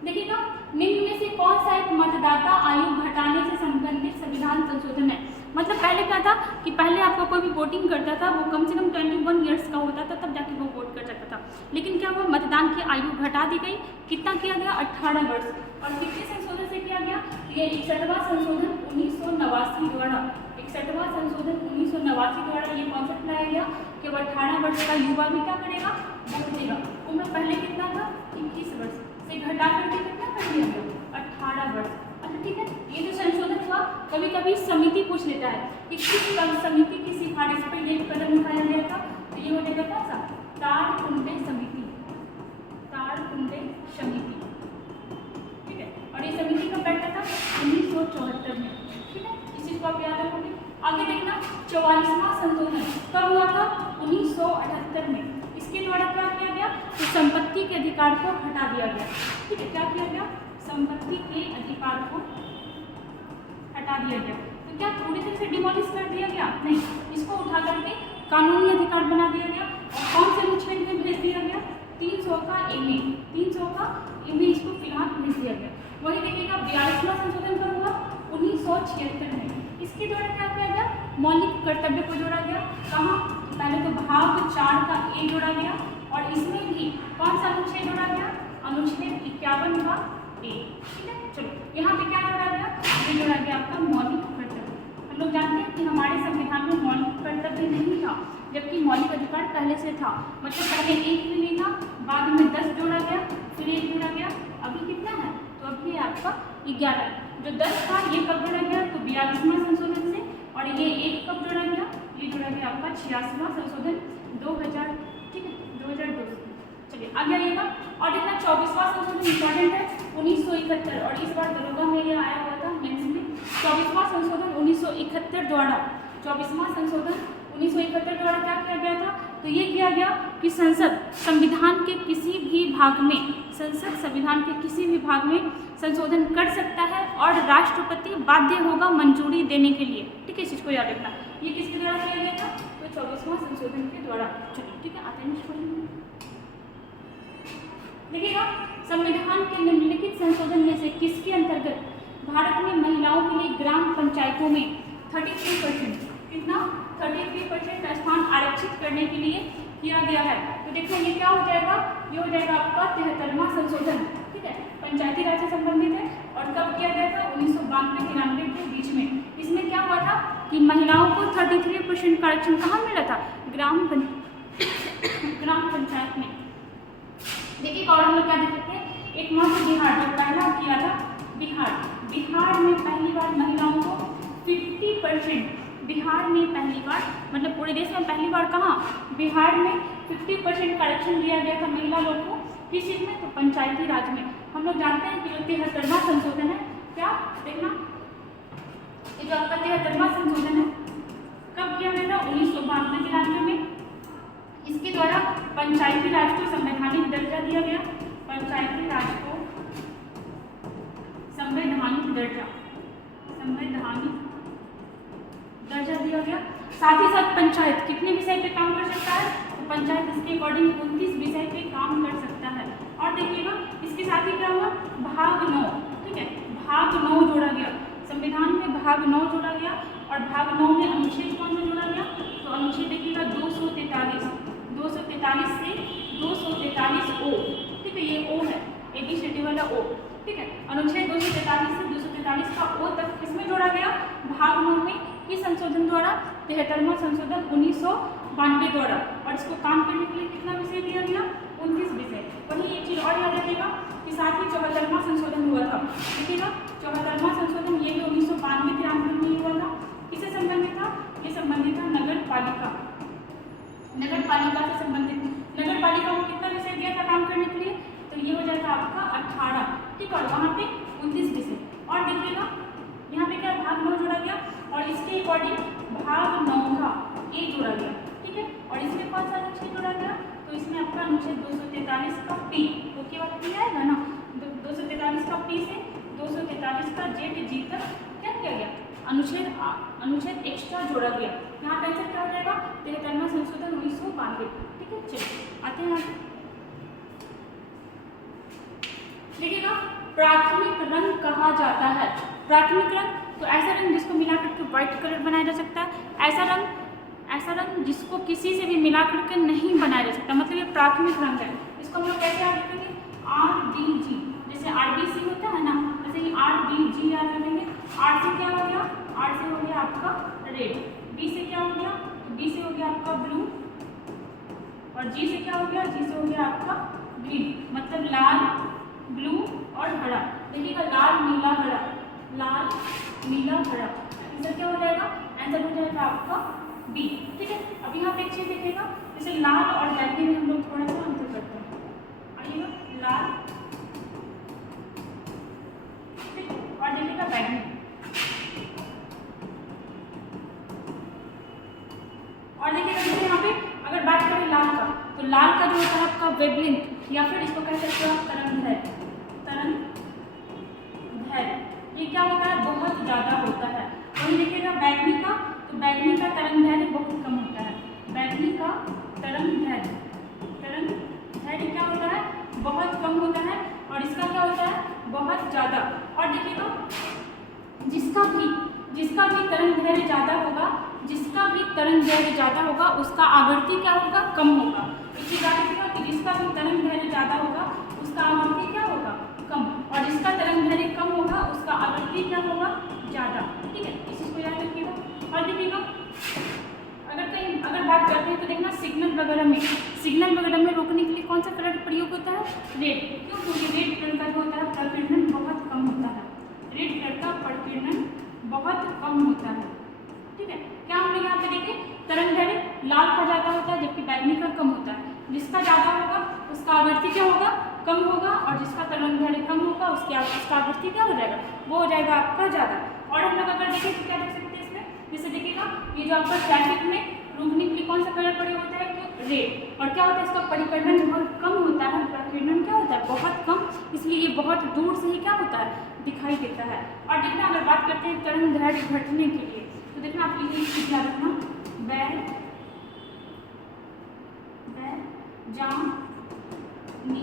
देखिएगा, निम्न में से कौन सा एक मतदाता आयु घटाने से संबंधित संविधान संशोधन है? मतलब पहले क्या था कि पहले आपका कोई भी वोटिंग करता था वो कम से कम 21 ईयर्स का होता था, तब जाके वो वोट कर सकता था। लेकिन क्या हुआ, मतदान की आयु घटा दी गई। कितना किया गया? 18 वर्ष। और कितने संशोधन से किया गया? ये 61वां संशोधन 1989 द्वारा, 61वां संशोधन 1989 द्वारा ये कॉन्सेप्ट लाया गया कि 18 वर्ष का युवा भी क्या करेगा? वोट देगा। उम्र पहले कितना था? 21 वर्ष से घटा करके कितना कर दिया गया? 18 वर्ष। अच्छा ठीक है, ये जो संशोधन हुआ, कभी कभी समिति पूछ लेता है कि किस समिति की सिफारिश पर ये कदम उठाया गया था, तो ये हो जाएगा कौन सा? तारकुंडे समिति, तारकुंडे समिति। ठीक है, और ये समिति कब बैठा था? 1974 में। ठीक है, इस चीज को आप याद रखोगे। आगे देखना, 44वां संशोधन कब हुआ था? 1978 में। इसके द्वारा क्या किया गया? तो संपत्ति के अधिकार को हटा दिया गया। ठीक है, क्या किया गया? संपत्ति के अधिकार को हटा दिया गया। तो क्या पूरी तरह से डिमोलिश कर दिया गया? नहीं, इसको उठा करके कानूनी अधिकार बना दिया गया। और कौन से अनुच्छेद में भेज दिया गया? 300 का एमए, 300 का एमए इसको फिलहाल भेज दिया गया। वही देखिएगा, 42वां संशोधन कब हुआ? 1976 में। इसके द्वारा क्या किया गया? मौलिक कर्तव्य को जोड़ा गया। कहाँ? पहले तो भाग 4 का ए जोड़ा गया, और इसमें भी कौन सा अनुच्छेद जोड़ा गया? अनुच्छेद 51 का ए। ठीक है, चलो यहाँ पे क्या जोड़ा गया? ये जोड़ा गया आपका मौलिक कर्तव्य। हम लोग जानते हैं कि हमारे संविधान में मौलिक कर्तव्य नहीं था, जबकि मौलिक अधिकार पहले से था। मतलब पहले एक भी नहीं था, बाद में 10 जोड़ा गया, फिर 1 जोड़ा गया, अभी कितना है? तो अभी आपका 11। जो 10 था ये कब जोड़ा गया? तो 42वां संशोधन से। और ये 1 कब जोड़ा गया? ये जोड़ा गया आपका 86वां संशोधन 2000, ठीक है, 2002 से। चलिए आगे आइएगा, और देखना 24वां संशोधन इंपॉर्टेंट है, 1971। और इस बार दरोगा में ये आया हुआ था मेंस में। 24वां संशोधन 1971 द्वारा, 24वां संशोधन 1971 द्वारा क्या किया गया था? तो ये किया गया कि संसद संविधान के किसी भी भाग में, संसद संविधान के किसी भी भाग में संशोधन कर सकता है और राष्ट्रपति बाध्य होगा मंजूरी देने के लिए। ठीक है, इस चीज को याद रखना। ये किसके द्वारा किया गया था? तो 24वां संशोधन के द्वारा। चलिए ठीक है, आते हैं नेक्स्ट क्वेश्चन। देखिएगा, संविधान के निम्नलिखित संशोधन में से किसके अंतर्गत भारत में महिलाओं के लिए ग्राम पंचायतों में 33%, कितना? 33% स्थान आरक्षित करने के लिए किया गया है? तो देखिए ये क्या हो जाएगा? ये हो जाएगा आपका 73वां संशोधन। ठीक है, पंचायती राज से संबंधित है। और कब किया गया था? 1992-93 के बीच में। इसमें क्या हुआ था कि महिलाओं को 33% का आरक्षण कहाँ मिला था? ग्राम पंचायत में। देखिए और हम लोग क्या देख सकते हैं, एक मात्र बिहार जो पहला किया था, बिहार में पहली बार महिलाओं को 50%, बिहार में पहली बार, मतलब पूरे देश में पहली बार कहाँ? बिहार में 50% का आरक्षण दिया गया था महिला लोग को। किस चीज में? तो पंचायती राज में। हम लोग जानते हैं कि जो 73वां संशोधन है, क्या देखना, ये जो आपका 73वां संशोधन है कब किया गया था? 1992-93 में। इसके द्वारा पंचायती राज को संवैधानिक दर्जा दिया गया, पंचायती राज को संवैधानिक दर्जा दिया गया। साथ ही साथ पंचायत कितने विषय पे काम कर सकता है? तो पंचायत इसके अकॉर्डिंग 29 विषय पे काम कर सकता है। और देखिएगा इसके साथ ही क्या हुआ? भाग 9, ठीक है, भाग 9 जोड़ा गया संविधान में, भाग 9 जोड़ा गया। और भाग 9 में अनुच्छेद कौन सा जोड़ा गया? तो अनुच्छेद देखिएगा 243 से 243 ओ। ठीक है, ये ओ है, ABCD वाला ओ। ठीक है, अनुच्छेद 243 से 243 का ओ तक किसमें जोड़ा गया? भाग 9 में। किस संशोधन द्वारा? 73वां संशोधन 1992 द्वारा। और इसको काम करने के लिए कितना विषय दिया गया? 29 विषय। वहीं एक चीज और याद रखिएगा कि साथ ही 74वां संशोधन हुआ था। देखिएगा 74वां संशोधन ये भी 1992-93 में हुआ था। किससे संबंधित था? ये संबंधित था नगर पालिका से संबंधित। नगर पालिका को कितना विषय दिया था काम करने के लिए? तो ये हो जाएगा आपका 18। ठीक है, और वहाँ पे 29 विषय। और देखिएगा यहाँ पे क्या भाग 9 जोड़ा गया, और इसके अकॉर्डिंग भाग 9 का ए जोड़ा गया। ठीक है, और इसमें कौन सा अनुच्छेद जोड़ा गया? तो इसमें आपका अनुच्छेद 243 का पी, तो केवल पी आएगा ना, 243 का पी से 243 का जेड जी तक क्या किया गया, अनुच्छेद एक्स्ट्रा जोड़ा गया। यहाँ का आंसर क्या हो जाएगा, 73वां संशोधन 1992। ठीक है, चलिए आते हैं आगे। देखिएगा, प्राथमिक रंग कहा जाता है। प्राथमिक रंग तो ऐसा रंग जिसको मिला करके व्हाइट कलर बनाया जा सकता है, ऐसा रंग जिसको किसी से भी मिला करके नहीं बनाया जा सकता, मतलब ये प्राथमिक रंग है। इसको हम लोग कैसे याद रखेंगे, RDG, जैसे RBC होता है ना, वैसे ही RDG याद रखेंगे। R से क्या हो गया, R से हो गया आपका रेड, B से क्या हो गया, तो B से हो गया आपका ब्लू, और G से क्या हो गया, G से हो गया आपका ग्रीन, मतलब लाल, ब्लू और हरा। देखिएगा, लाल नीला हरा, लाल नीला हरा, आंसर क्या हो जाएगा, आंसर हो जाएगा आपका B। ठीक है, अब यहाँ पे एक चीज देखिएगा, जैसे लाल और बैंगनी में हम लोग थोड़ा सा अंतर करते हैं। आइएगा, लाल, ठीक, और देखिएगा बैंगनी, और देखिएगा जैसे यहाँ पे अगर बात करें लाल का, तो लाल का जो होता है आपका वेवलेंथ, या फिर इसको कह सकते हो आप तरंगदैर्घ्य, ये क्या होता है, बहुत ज़्यादा होता है। वही देखिएगा बैंगनी का, तो बैंगनी का तरंगदैर्घ्य बहुत कम होता है। बैंगनी का तरंगदैर्घ्य क्या होता है, बहुत कम होता है, और इसका क्या होता है, बहुत ज़्यादा। और देखिएगा, जिसका भी तरंगदैर्घ्य ज़्यादा होगा, उसका आवर्ती क्या होगा, कम होगा। इसकी बात करेगा कि जिसका भी तरंगदैर्घ्य ज़्यादा होगा, उसका आवर्ती क्या होगा, कम, और जिसका तरंगदैर्घ्य कम होगा, उसका आवर्ती क्या होगा, ज़्यादा। ठीक है, इस चीज़ को याद रखिएगा। और देखिएगा, अगर बात करते हैं तो देखना, सिग्नल वगैरह में रोकने के लिए कौन सा कलर प्रयोग होता है, रेड। क्यों, क्योंकि रेड कलर का जो होता है प्रकीर्णन बहुत कम होता है, रेड कलर का प्रकीर्णन बहुत कम होता है। ठीक है, क्या हम लोग यहाँ पे देखें, तरंगदैर्घ्य लाल का ज़्यादा होता है, जबकि बैंगनी का कम होता है। जिसका ज़्यादा होगा उसका आवर्ती क्या होगा, कम होगा, और जिसका तरंगदैर्घ्य कम होगा उसका आवर्ती क्या हो जाएगा, वो हो जाएगा आपका ज़्यादा। और हम लोग अगर देखें तो क्या देख सकते हैं इसमें, जैसे देखिएगा, ये जो आपका ट्रैफिक में रुकने के लिए कौन सा कलर प्रयोग होता है, रेड, और क्या होता है, इसका परिकर्णन बहुत कम होता है, प्रकीर्णन क्या होता है, बहुत कम, इसलिए ये बहुत दूर से ही क्या होता है, दिखाई देता है। और देखना, अगर बात करते हैं तरंगदैर्घ्य घटने के लिए, तो देखना आप ये चीज याद रखना, जाम नी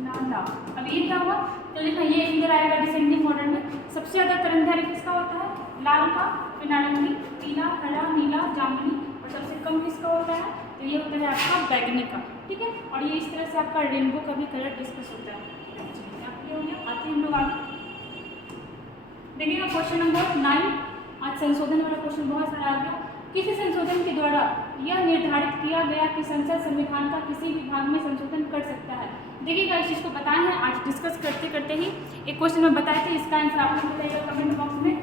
नाला। अब ये क्या हुआ, तो देखना ये इधर आएगा डिसेंडिंग ऑर्डर में। सबसे ज़्यादा तरंगदैर्घ्य किसका होता है, लाल का, फिर नारंगी, पीला, हरा, नीला, जामुनी, और सबसे कम किसका होता है, तो ये होता है आपका बैगनी का। ठीक है, और ये इस तरह से आपका रेनबो का भी कलर डिस्कस होता है। आपके हो गया, आते हैं हम लोग आगे। देखिएगा क्वेश्चन नंबर 9, आज संशोधन वाला क्वेश्चन बहुत सारा आ गया। किसी संशोधन के द्वारा यह निर्धारित किया गया कि संसद संविधान का किसी भी भाग में संशोधन कर सकता है। देखिएगा, इस चीज़ को बताए हैं आज डिस्कस करते करते ही एक क्वेश्चन में बताए थे, इसका आंसर आप लोग बताइएगा कमेंट बॉक्स में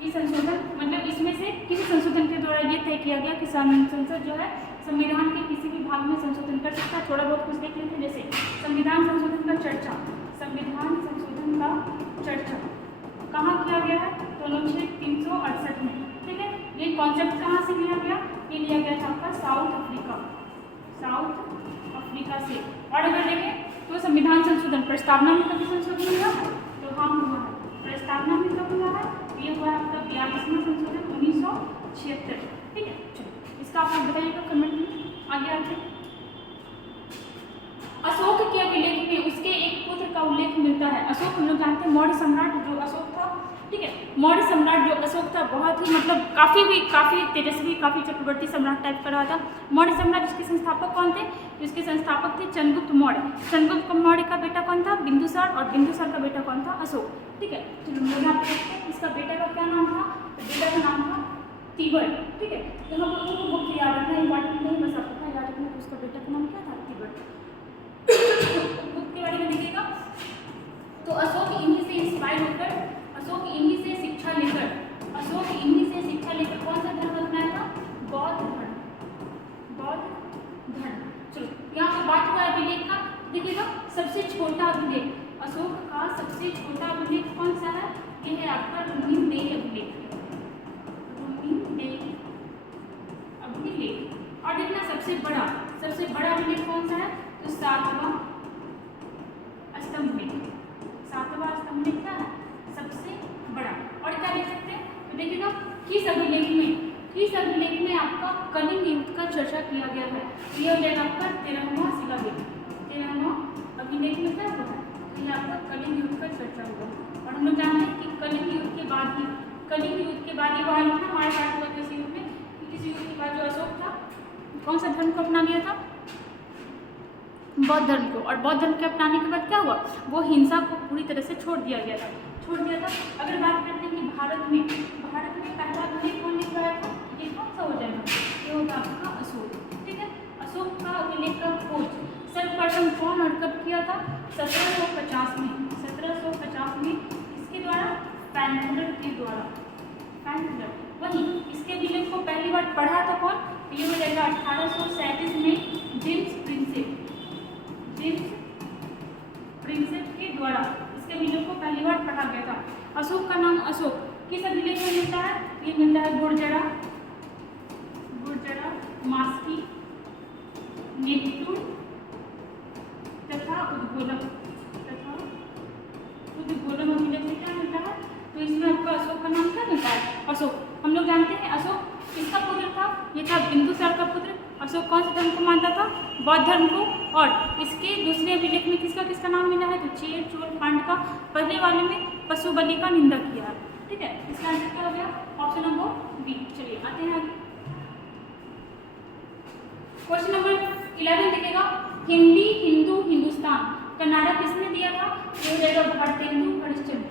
कि संशोधन मतलब इसमें से किसी संशोधन के द्वारा ये तय किया गया कि संसद जो है संविधान के किसी भी भाग में संशोधन कर सकता है। थोड़ा बहुत कुछ देख लेते हैं, जैसे संविधान संशोधन का चर्चा कहाँ किया गया है, तो अनुच्छेद 368 में। ठीक है, ये कॉन्सेप्ट कहाँ से लिया गया, ये लिया गया था आपका साउथ अफ्रीका से। और अगर देखें तो संविधान संशोधन प्रस्तावना में कभी संशोधन हुआ है, तो हाँ हुआ है, प्रस्तावना में कब हुआ है, ये हुआ है आपका 42वां संशोधन 1976। ठीक है, चलो इसका आप लोग बताइएगा कमेंट में। आगे आते हैं, अशोक के अभिलेख में उसके एक पुत्र का उल्लेख मिलता है। अशोक हम लोग जानते हैं मौर्य सम्राट जो अशोक था। ठीक है, मौर्य सम्राट जो अशोक था बहुत ही मतलब काफ़ी तेजस्वी, काफ़ी चक्रवर्ती सम्राट टाइप का रहा था। मौर्य सम्राट, इसके संस्थापक कौन थे, इसके संस्थापक थे चंद्रगुप्त मौर्य। चंद्रगुप्त मौर्य का बेटा कौन था, बिंदुसार, और बिंदुसार का बेटा कौन था, अशोक। ठीक है, चलो यहाँ पे देखते हैं इसका बेटा का क्या नाम था, तो बेटा का नाम था तिबर। ठीक है, तो हम लोगों को बुक याद रखना इंपॉर्टेंट नहीं, बस आपको याद रखना कि उसका बेटा का नाम क्या था, तिबर। बुक के बारे में देखिएगा, तो अशोक इन्हीं से इंस्पायर होकर, अशोक इन्हीं से शिक्षा लेकर कौन सा धर्म अपनाया था, बौद्ध धर्म। चलो यहाँ पे बात हुआ अभिलेख का, देखिएगा सबसे छोटा अभिलेख, अशोक का सबसे छोटा अभिलेख कौन सा है, ये है आपका रुक्मिणीदेही अभिलेख। और देखना सबसे बड़ा अभिलेख कौन सा है, तो 7वां स्तंभ लेख। 7वां अभिलेख क्या है? सबसे बड़ा। और क्या देख सकते हैं, तो देखिएगा किस अभिलेख में आपका कलिंग युद्ध का चर्चा किया गया है। तो यह हो जाएगा आपका 13वां शिलालेख। 13वां अभिलेख में क्या हुआ है? तो ये आपका कलिंग युद्ध का चर्चा हुआ। और हम लोग जानते हैं कि कलिंग युद्ध के बाद ही ये वहाँ हमारे पास हुआ किस युद्ध में, किस युद्ध के बाद जो अशोक था कौन सा धर्म को अपना लिया था? बौद्ध धर्म को। और बौद्ध धर्म के अपनाने के बाद क्या हुआ? वो हिंसा को पूरी तरह से छोड़ दिया था। अगर बात करते हैं कि भारत में पहला अभिलेख कौन लिख रहा था, ये कौन सा हो जाएगा? ये होगा आपका अशोक। ठीक है, अशोक का अभिलेख का खोज सर्वप्रथम कौन और कब किया था? 1750 में। 1750 में इसके द्वारा पैनकुलर के द्वारा। वहीं इसके अभिलेख को पहली बार पढ़ा तो कौन? ये हो जाएगा 1837 में जेम्स प्रिंसेप के द्वारा इसके अभिलेख को पहली बार पढ़ा गया था। अशोक का नाम अशोक किस अभिलेख में मिलता है? ये मिलता है गुर्जरा, मास्की, नेपटून तथा उद्गोलम अभिलेख से क्या मिलता है? तो इसमें आपका अशोक का नाम क्या मिलता है? अशोक। हम लोग जानते हैं अशोक किसका पुत्र था? ये था बिंदुसार का पुत्र। अशोक कौन से धर्म को मानता था? बौद्ध धर्म को। और इसके दूसरे अभिलेख में किसका नाम मिला है? तो चेर चोल पांड का। पहले वाले में पशु बलि का निंदा किया है। ठीक है, इसका आंसर क्या हो गया? Option number B. चलिए आते हैं आगे। क्वेश्चन नंबर 11 देखिएगा, हिंदी, हिंदू, हिंदुस्तान का नारा किसने दिया था? ये हो जाएगा भारतेंदु हरिश्चंद्र।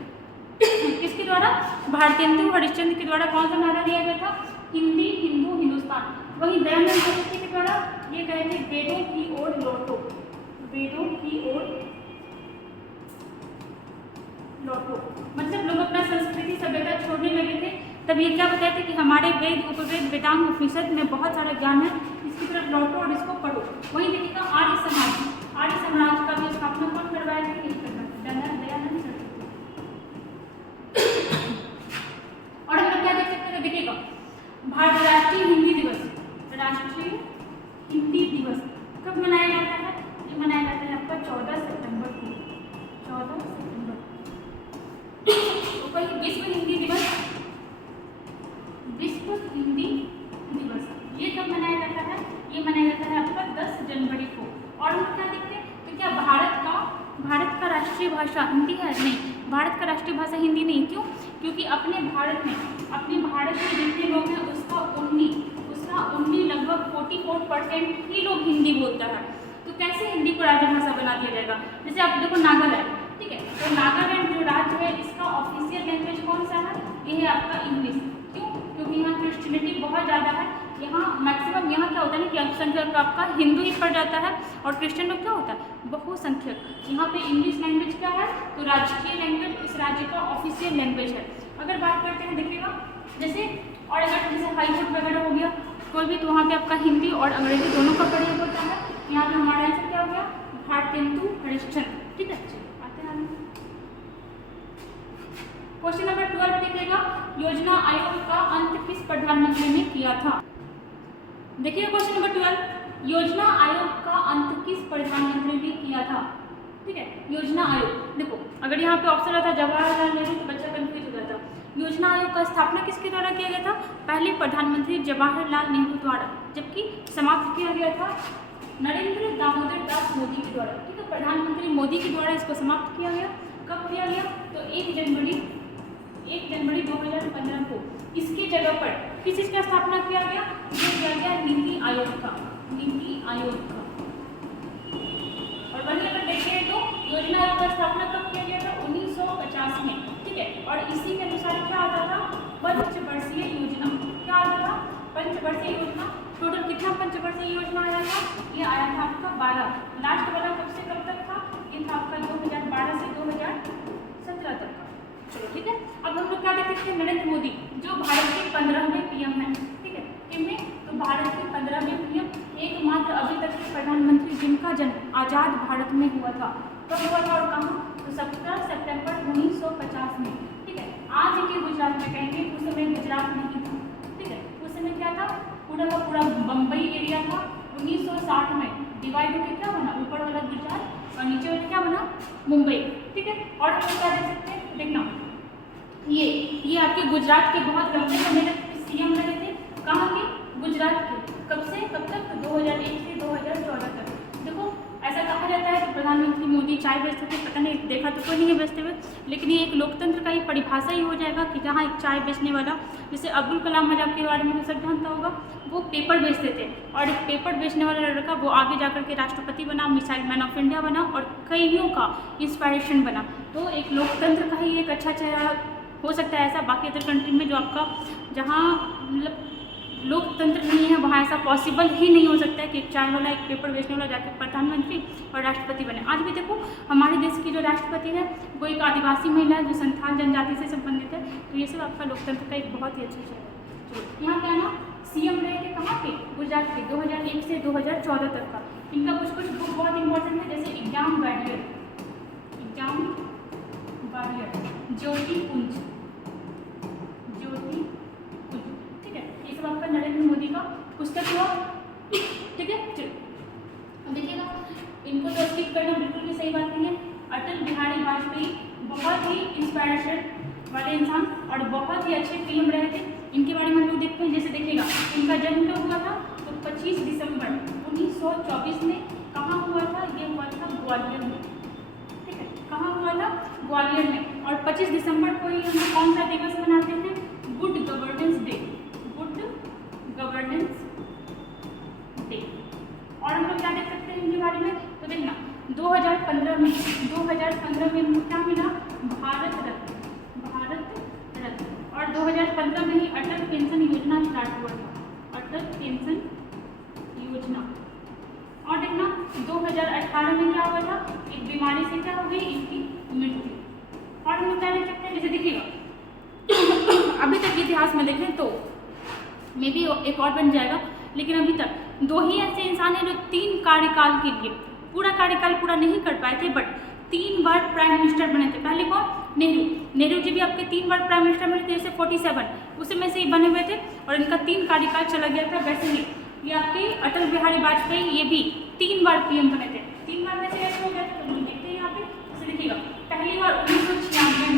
किसके द्वारा? भारतेंदु हरिश्चंद्र के द्वारा कौन सा नारा दिया गया था? हिंदी, हिंदू, हिंदुस्तान। वहीं दयानंद सरस्वती के द्वारा ये कहे थे वेदों की ओर लौटो। मतलब लोग अपना संस्कृति सभ्यता छोड़ने लगे थे, तब ये क्या बताए थे कि हमारे वेद, उपवेद, वेदांग, उपनिषद में बहुत सारा ज्ञान है, इसकी तरफ लौटो और इसको पढ़ो। वहीं देखिएगा आर्य समाज का भी स्थापना कौन करवाया था? दयानंद सरस्वती। और हम लोग क्या देख सकते हैं, देखिएगा भारत राष्ट्रीय हिंदी दिवस कब मनाया जाता है? ये मनाया जाता है आपका 14 सितंबर को। 14 सितंबर। तो वही विश्व हिंदी दिवस ये कब मनाया जाता है? ये मनाया जाता है आपका 10 जनवरी को। और हम क्या देखते हैं, तो क्या भारत का राष्ट्रीय भाषा हिंदी है? नहीं, भारत का राष्ट्रीय भाषा हिंदी नहीं। क्यों? क्योंकि अपने भारत में जितने लोग हैं उसका ओनली लगभग 44% ही लोग हिंदी बोलता है। तो कैसे हिंदी को राजभाषा बना दिया जाएगा? जैसे आप देखो नागालैंड, ठीक है, तो नागालैंड जो राज्य है इसका ऑफिशियल लैंग्वेज कौन सा है? ये है आपका इंग्लिश। क्यों? क्योंकि यहाँ क्रिश्चियनिटी बहुत ज़्यादा है। यहाँ मैक्सिमम क्या होता है ना कि अल्पसंख्यक आपका हिंदू ही पड़ जाता है और क्रिश्चियन लोग क्या होता है? बहुसंख्यक। यहाँ पे इंग्लिश लैंग्वेज क्या है? तो राजकीय लैंग्वेज इस राज्य का ऑफिशियल लैंग्वेज है। अगर बात करते हैं देखिएगा जैसे हाईकोर्ट वगैरह हो गया कोई भी, तो वहाँ पे आपका हिंदी और अंग्रेजी दोनों का प्रयोग होता है। यहाँ पे हमारा आंसर क्या हो गया? भारतेंदु हरिश्चंद्र। ठीक है, आते हैं क्वेश्चन नंबर 12 देखिएगा, योजना आयोग का अंत किस प्रधानमंत्री ने किया था? देखिए क्वेश्चन नंबर 12, योजना आयोग का अंत किस प्रधानमंत्री ने किया था? ठीक है, योजना आयोग। देखो अगर यहाँ पे ऑप्शन आता जवाहरलाल नेहरू तो बच्चा कंफ्यूज हो जाता। योजना आयोग का स्थापना किसके द्वारा किया गया था? पहले प्रधानमंत्री जवाहरलाल नेहरू द्वारा, जबकि समाप्त किया गया था नरेंद्र दामोदर दास मोदी के द्वारा। ठीक है, प्रधानमंत्री मोदी के द्वारा इसको समाप्त किया गया। कब किया गया? तो 1 जनवरी 2015 को इसकी जगह पर किस चीज़ का स्थापना किया गया? ये किया गया नीति आयोग का। और वहीं अगर देखें तो योजना आयोग का स्थापना कब किया गया था? 1950 में। ठीक है, और इसी के अनुसार क्या आता था? पंचवर्षीय योजना। क्या आता था? पंचवर्षीय योजना। टोटल कितना पंचवर्षीय योजना आया था? ये आया था आपका 12। लास्ट वाला कब से कब तक था? ये था आपका 2012 से 2017 तक का। चलो ठीक है, अब हम लोग क्या देख सकते हैं? नरेंद्र मोदी जो भारत के 15वें पीएम हैं। ठीक है, किनमें? तो भारत के 15वें पीएम, एकमात्र अभी तक के प्रधानमंत्री जिनका जन्म आज़ाद भारत में हुआ था। कब हुआ था और कहाँ? तो 17 सितंबर 1950 में। ठीक है, आज के गुजरात में कहेंगे, उस समय गुजरात नहीं था। ठीक है, उस समय क्या था? पूरा का पूरा बम्बई एरिया था। 1960 में डिवाइड होकर क्या बना? ऊपर वाला गुजरात और नीचे वाला क्या बना? मुंबई। ठीक है, और हम क्या देख सकते हैं? देखना ये आपके गुजरात के बहुत लंबे समय तक सीएम रहे थे। कहाँ के? गुजरात के। कब से कब तक? 2001 से 2014 तक। देखो ऐसा कहा जाता है कि प्रधानमंत्री मोदी चाय बेचते थे, पता नहीं देखा तो कोई नहीं है बेचते हुए, लेकिन ये एक लोकतंत्र का ही परिभाषा ही हो जाएगा कि जहाँ एक चाय बेचने वाला, जैसे अब्दुल कलाम आज आपके बारे में तो सब जानता होगा, वो पेपर बेचते थे और एक पेपर बेचने वाला लड़का वो आगे जाकर के राष्ट्रपति बना, मिसाइल मैन ऑफ इंडिया बना और कईयों का इंस्पायरेशन बना। तो एक लोकतंत्र का ही एक अच्छा चेहरा हो सकता है ऐसा। बाकी अदर कंट्री में जो आपका जहाँ मतलब लोकतंत्र नहीं है वहाँ ऐसा पॉसिबल ही नहीं हो सकता है कि एक चाय वाला, एक पेपर बेचने वाला जाकर प्रधानमंत्री और राष्ट्रपति बने। आज भी देखो हमारे देश की जो राष्ट्रपति है वो एक आदिवासी महिला है जो संथाल जनजाति से संबंधित है। तो ये सब आपका लोकतंत्र का एक बहुत ही अच्छा चेहरा है। यहाँ क्या ना सीएम रहे थे कहाँ के? गुजरात के 2001 से 2014 तक का। इनका कुछ बुक बहुत इंपॉर्टेंट है, जैसे एग्जाम वॉरियर, ज्योति पुंज, ठीक है। ये सब आपका नरेंद्र मोदी का पुस्तक हुआ, ठीक है। चलो अब देखिएगा, इनको तो स्किप करना बिल्कुल भी सही बात नहीं है। अटल बिहारी वाजपेयी बहुत ही इंस्पायरेशन वाले इंसान और बहुत ही अच्छे पीएम रहे थे। इनके बारे में हम लोग देखते हैं, जैसे देखिएगा इनका जन्म कब हुआ था? तो 25 दिसंबर 1924 में। कहाँ हुआ था? ये हुआ था ग्वालियर में, ठीक है। कहाँ हुआ था? ग्वालियर में। और 25 दिसंबर को ही हम लोग कौन सा दिवस मनाते हैं? Good governance day, good governance day. और हम लोग क्या देख सकते हैं इनके बारे में? तो देखना 2015 में इनको क्या मिला? भारत रत्न। और 2015 में ही अटल पेंशन योजना स्टार्ट हुआ था, अटल पेंशन योजना। और देखना 2018 में क्या हुआ था? एक बीमारी से क्या हो गई? इनकी मृत्यु। और हम लोग क्या देख सकते हैं, जैसे देखिएगा अभी तक इतिहास में देखें तो मे भी एक और बन जाएगा, लेकिन अभी तक 2 ही ऐसे इंसान हैं जो 3 कार्यकाल के लिए, पूरा कार्यकाल पूरा नहीं कर पाए थे बट 3 बार प्राइम मिनिस्टर बने थे। पहले कौन? नेहरू जी भी आपके 3 बार प्राइम मिनिस्टर बने थे, जैसे 47 उसमें से ही बने हुए थे और इनका 3 कार्यकाल चला गया था। वैसे ही ये आपके अटल बिहारी वाजपेयी, ये भी 3 बार पीएम बने थे। 3 बार में से कैसे हो गया था तो देखते हैं यहाँ पे। जैसे देखिएगा पहली बार 1996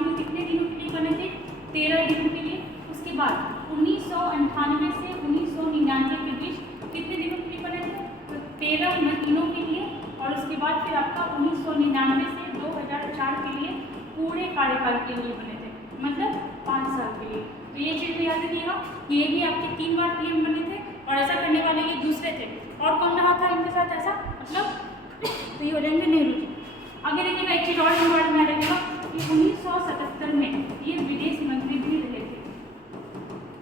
में, कितने दिनों के लिए बने थे? 13 दिनों के लिए। उसके बाद 1998 से 1999 के बीच कितने दिनों के लिए बने थे? तो 13 महीनों के लिए। और उसके बाद फिर आपका 1999 से 2004 के लिए पूरे कार्यकाल के लिए बने थे, मतलब 5 साल के लिए। तो ये चीज़ भी याद रखिएगा, ये भी आपके 3 बार पीएम बने थे और ऐसा करने वाले ये दूसरे थे। और कौन रहा था इनके साथ ऐसा? मतलब तो ये हो जाएंगे नेहरू जी। आगे देखिएगा एक चीज़ और हमारे बारे में रहेगा कि 1977 में ये विदेश मंत्री भी रहे थे।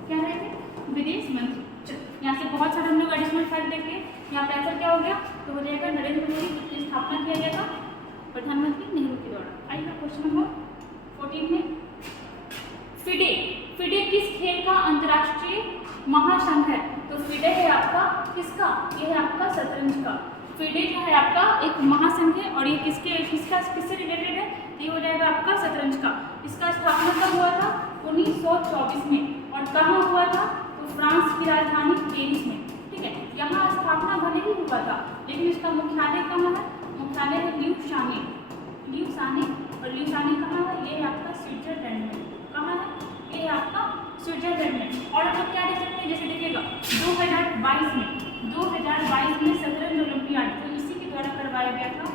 क्या रहे थे? विदेश मंत्री। चलो यहाँ से बहुत सारे हम लोग एडिशनल फैक्ट देखें। यहाँ पे आंसर क्या हो गया? तो हो जाएगा नरेंद्र मोदी की स्थापना किया गया था प्रधानमंत्री नेहरू के द्वारा। आइएगा क्वेश्चन नंबर 14 में, फिडे किस खेल का अंतर्राष्ट्रीय महासंघ है? तो फिडे है आपका किसका? ये है आपका शतरंज का। फिडे जो है आपका एक महासंघ है और ये किससे रिलेटेड है? ये हो जाएगा आपका शतरंज का। इसका स्थापना कब हुआ था? 1924 में। और कहाँ हुआ था? तो फ्रांस की राजधानी पेरिस में, ठीक है। यहाँ स्थापना भले ही हुआ था लेकिन इसका मुख्यालय कहाँ है? मुख्यालय है ल्यूसाने। और ल्यूसाने कहाँ है? ये है आपका स्विट्जरलैंड में। कहाँ है? ये है आपका स्विट्जरलैंड में। और आप क्या देख सकते हैं, जैसे देखिएगा 2022 में शतरंज ओलंपियाड तो इसी के द्वारा करवाया गया था।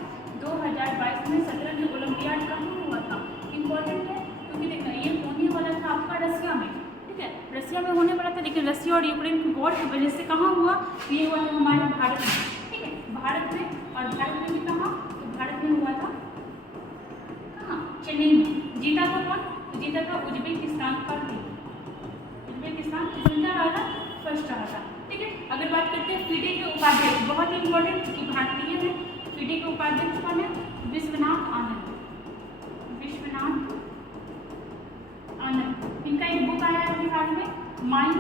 2022 में शतरंज ओलंपियाड कहाँ हुआ था? इंपॉर्टेंट है क्योंकि देखना ये होने वाला था आपका रसिया में, ठीक है। रसिया में होने वाला था लेकिन रसिया और यूक्रेन की वॉर की वजह से कहाँ हुआ? ये हुआ था हमारे भारत में, ठीक है। भारत में, और भारत में भी कहाँ? तो भारत में हुआ था कहाँ? चेन्नई में। जीता था कौन? तो जीता था उज्बेकिस्तान का टीम। उज्बेकिस्तान क्या रहा था? फर्स्ट रहा था, ठीक है। अगर बात करते हैं फिडे के उपाध्यक्ष, बहुत ही इंपॉर्टेंट क्योंकि भारतीय है। फिडे के उपाध्यक्ष कौन है? विश्वनाथ आनंद। इनका एक बुक आया है हाल में, माइंड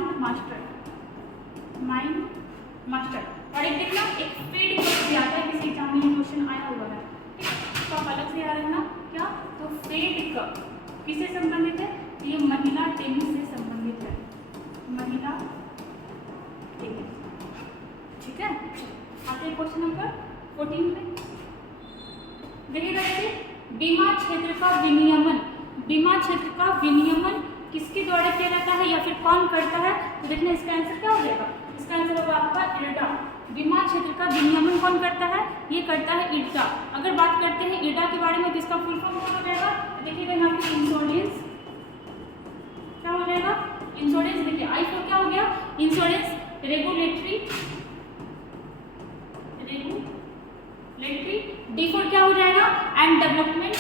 मास्टर। और एक देखना एक फीड भी आता है, किसी एग्जाम में क्वेश्चन आया हुआ है, ठीक है। तो आप अलग से याद रखना क्या? तो फेड कप किससे संबंधित है? ये महिला टेनिस से संबंधित है, महिला टेनिस, ठीक है। आते हैं क्वेश्चन नंबर 14 में। देखिएगा जैसे बीमा क्षेत्र का विनियमन, बीमा क्षेत्र का विनियमन किसके द्वारा किया जाता है या फिर कौन करता है? तो देखना इसका आंसर क्या हो जाएगा, इसका आंसर होगा आपका इर्डा। बीमा क्षेत्र का विनियमन कौन करता है? ये करता है इर्डा। अगर बात करते हैं इर्डा के बारे में तो इसका फुल फॉर्म क्या हो जाएगा? तो देखिएगा यहाँ पे इंश्योरेंस क्या हो जाएगा, इंश्योरेंस। देखिए आई फोर क्या हो गया, इंश्योरेंस रेगुलेटरी, डी फोर क्या हो जाएगा, and development,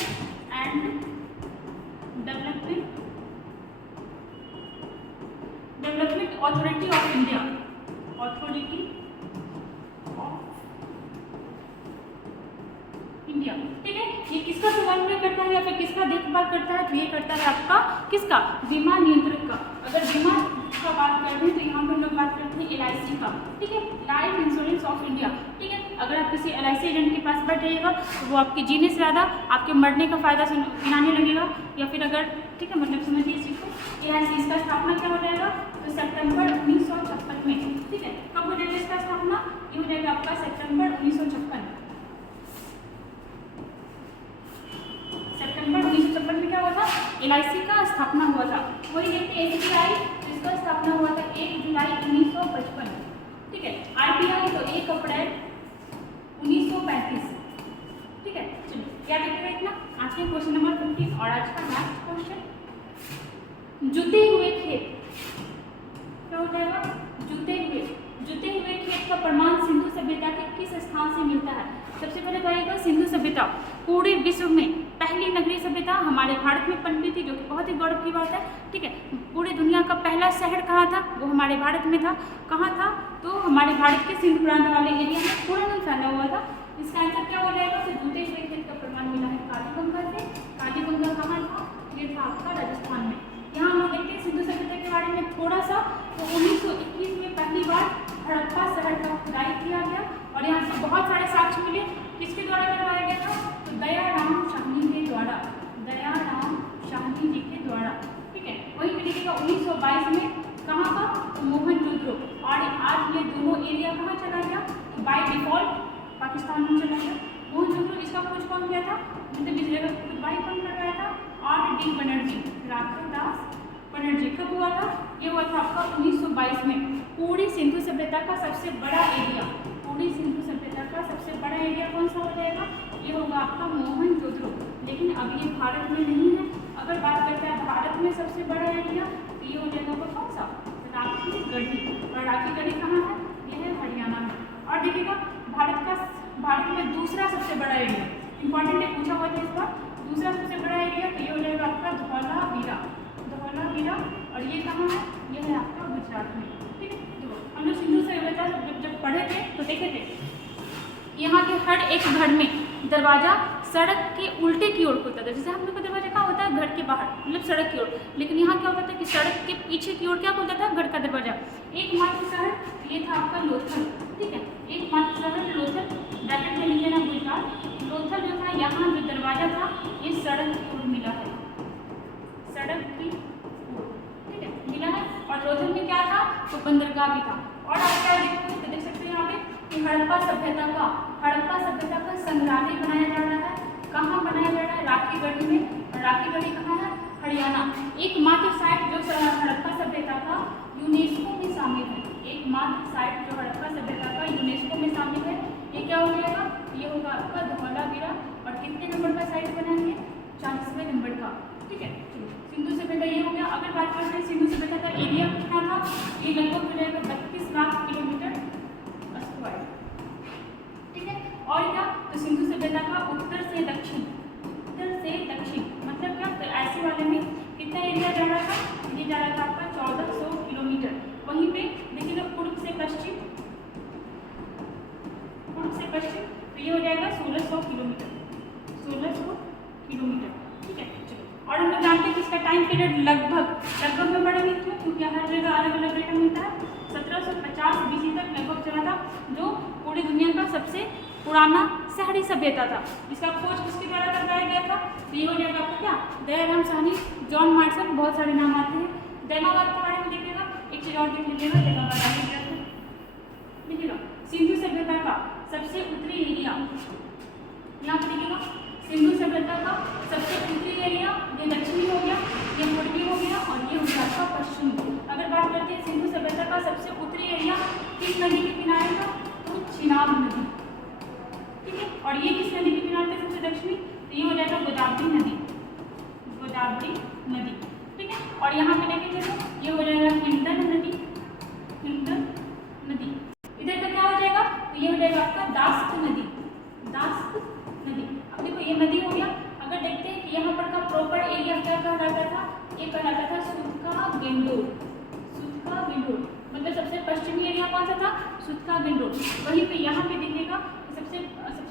development authority of India, authority of India. ठीक है, ये किसका समन्वय करता है या फिर किसका देखभाल करता है? तो ये करता है आपका किसका, बीमा नियंत्रक का। अगर बीमा का बात करते हैं तो यहाँ पर लोग बात करते हैं LIC का। ठीक है, लाइफ इंश्योरेंस ऑफ इंडिया। ठीक है, अगर आप किसी LIC एजेंट के पास बैठिएगा तो वो आपके जीने से ज़्यादा आपके मरने का फायदा गिनाने लगेगा। या फिर अगर ठीक है मतलब समझिए इस चीज़ को, LIC इसका स्थापना क्या हो जाएगा, तो सितंबर 1956 में। ठीक है, कब हो जाएगा इसका स्थापना? ये हो जाएगा आपका सितंबर 1956। सितंबर 1956 में क्या हुआ था, LIC का स्थापना हुआ था। वही देखते हैं SBI, इसका स्थापना हुआ था 1 जुलाई 1955। ठीक है, RBI तो 1 अप्रैल 1935। ठीक है, चलिए क्या देखिएगा इतना। आज के क्वेश्चन नंबर 15 और आज का लास्ट क्वेश्चन, जुते हुए खेत क्या हो जाएगा, जुते हुए खेत का प्रमाण सिंधु सभ्यता के किस स्थान से मिलता है? सबसे पहले कहेगा सिंधु सभ्यता पूरे विश्व में पहली नगरीय सभ्यता हमारे भारत में पनपी थी, जो कि बहुत ही गौरव की बात है। ठीक है, पूरे दुनिया का पहला शहर कहाँ था? वो हमारे भारत में था। कहाँ था? तो हमारे भारत के सिंध प्रांत वाले एरिया में पूरा नहीं फैला हुआ था। इसका आंसर क्या हो जाएगा, तो जुते हुए खेत का प्रमाण मिला है कालीबंगा से। कालीबंगा कहाँ था? ये था आपका राजस्थान में। यहाँ हम लोग देखते हैं सिंधु सभ्यता के बारे में थोड़ा सा, तो 1921 में पहली बार हड़प्पा शहर का खुदाई किया गया और यहाँ से बहुत सारे साक्ष्य मिले। किसके द्वारा करवाया गया था? तो दयाराम शाहनी के द्वारा, दयाराम शाहनी जी के द्वारा। ठीक है, वही देखिएगा 1922 में कहाँ का, तो मोहनजोदड़ो। और आज ये दोनों एरिया कहाँ चला गया, तो बाय डिफॉल्ट पाकिस्तान में चला गया। मोहनजोदड़ो इसका खोज कौन किया था, मतलब इस जगह को खुदाई कौन करवाया था? R.D. बनर्जी, राघवदास बनर्जी। कब हुआ था? ये हुआ था आपका 1922 में। पूरी सिंधु सभ्यता का सबसे बड़ा एरिया, पूरी सिंधु सभ्यता का सबसे बड़ा एरिया कौन सा हो जाएगा? ये होगा आपका मोहनजोदड़ो। लेकिन अब ये भारत में नहीं है। अगर बात करते हैं भारत में सबसे बड़ा एरिया, तो ये हो जाएगा कौन सा? राखी गढ़ी। और राखी गढ़ी कहाँ है? ये है हरियाणा में। और देखिएगा भारत में दूसरा सबसे बड़ा एरिया, इंपॉर्टेंट है, पूछा हुआ था इस बार। दूसरा सबसे बड़ा एरिया तो ये हो जाएगा आपका धौलावीरा, धौलावीरा। और ये कहाँ है? ये है आपका गुजरात में। ठीक है, तो हम लोग सिंधु सभ्यता जब पढ़े थे तो देखे थे यहाँ के हर एक घर में दरवाजा सड़क के उल्टे की ओर खुलता था। जैसे हम लोग का दरवाजा कहाँ होता है? घर के बाहर, मतलब सड़क की ओर। लेकिन यहाँ क्या होता था कि सड़क के पीछे की ओर क्या खुलता था? घर का दरवाजा। एकमात्र शहर ये था आपका लोथल। ठीक है, एकमात्र शहर लोथल, ब्रैकेट में लिखे ना गुजरात। लोथल जो था, यहाँ जो दरवाजा था ये सड़क की ओर मिला है, सड़क की ओर। ठीक है, मिला है। और लोथल में क्या था? तो बंदरगाह भी था। और आप क्या देखते हैं, तो देख सकते हैं यहाँ पे कि हड़प्पा सभ्यता का संग्रहालय बनाया जा रहा है। कहाँ बनाया जा रहा है? राखी गढ़ी में। और राखी गढ़ी कहाँ है? हरियाणा। एकमात्र साइट जो हड़प्पा सभ्यता का यूनेस्को में शामिल है, एकमात्र साइट जो हड़प्पा सभ्यता का यूनेस्को में शामिल है, ये क्या हो जाएगा? ये होगा आपका धौलावीरा। और कितने नंबर का साइट बनाएंगे? 40वें नंबर का। ठीक है, सिंधु सभ्यता ये हो गया। अगर बात करते हैं सिंधु सभ्यता का एरिया कितना था, ये लगभग हो जाएगा 32 लाख किलोमीटर स्क्वायर। ठीक है, और क्या, तो सिंधु सभ्यता का उत्तर से दक्षिण मतलब क्या, तो ऐसे वाले में कितना एरिया जा रहा था? ये जा रहा था आपका 1400 किलोमीटर। वहीं पे देखिएगा पूर्व से पश्चिम, तो ये हो जाएगा 1600 किलोमीटर, 1600 किलोमीटर। ठीक है, चलो। और हम लोग जानते हैं कि इसका टाइम पीरियड लगभग में बढ़ेंगे। क्यों? क्योंकि हर जगह अलग अलग डेटा मिलता है। 1750 BC तक लगभग चला था, जो पूरी दुनिया का सबसे पुराना शहरी सभ्यता था। इसका खोज किसके द्वारा करवाया गया था? तो ये हो जाएगा आपका क्या, दयाराम साहनी, जॉन मार्शल, बहुत सारे नाम आते हैं। दैमाबाद के बारे में देखिएगा, एक चीज और देख लीजिएगा, दैमाबाद आगे क्या था देखिएगा। सिंधु सभ्यता का सबसे उत्तरी एरिया, यहाँ पर देखिएगा सिंधु सभ्यता का ये दक्षिणी हो गया, ये पूर्वी हो गया और ये हो गया आपका पश्चिमी। अगर बात करते हैं सिंधु सभ्यता का सबसे उत्तरी एरिया किस नदी के किनारे था, तो चिनाब नदी, ठीक है। और ये किस नदी के किनारे थे सबसे दक्षिणी, तो ये हो जाएगा गोदावरी नदी, गोदावरी नदी, ठीक है। और यहाँ पे देखेंगे तो ये हो जाएगा हिंडन नदी, हिंडन नदी। इधर का क्या हो जाएगा, तो ये हो जाएगा आपका दास्त नदी, दास्त नदी। अब देखो ये नदी हो गया। अगर देखते हैं कि यहाँ पर का प्रॉपर एरिया क्या कहलाता था, ये कहलाता था सुतका गेंडोर, सुतका गेंडोर, मतलब सबसे पश्चिमी एरिया कौन सा था, सुतका गेंडोर। वहीं पे यहाँ पे देखिएगा सबसे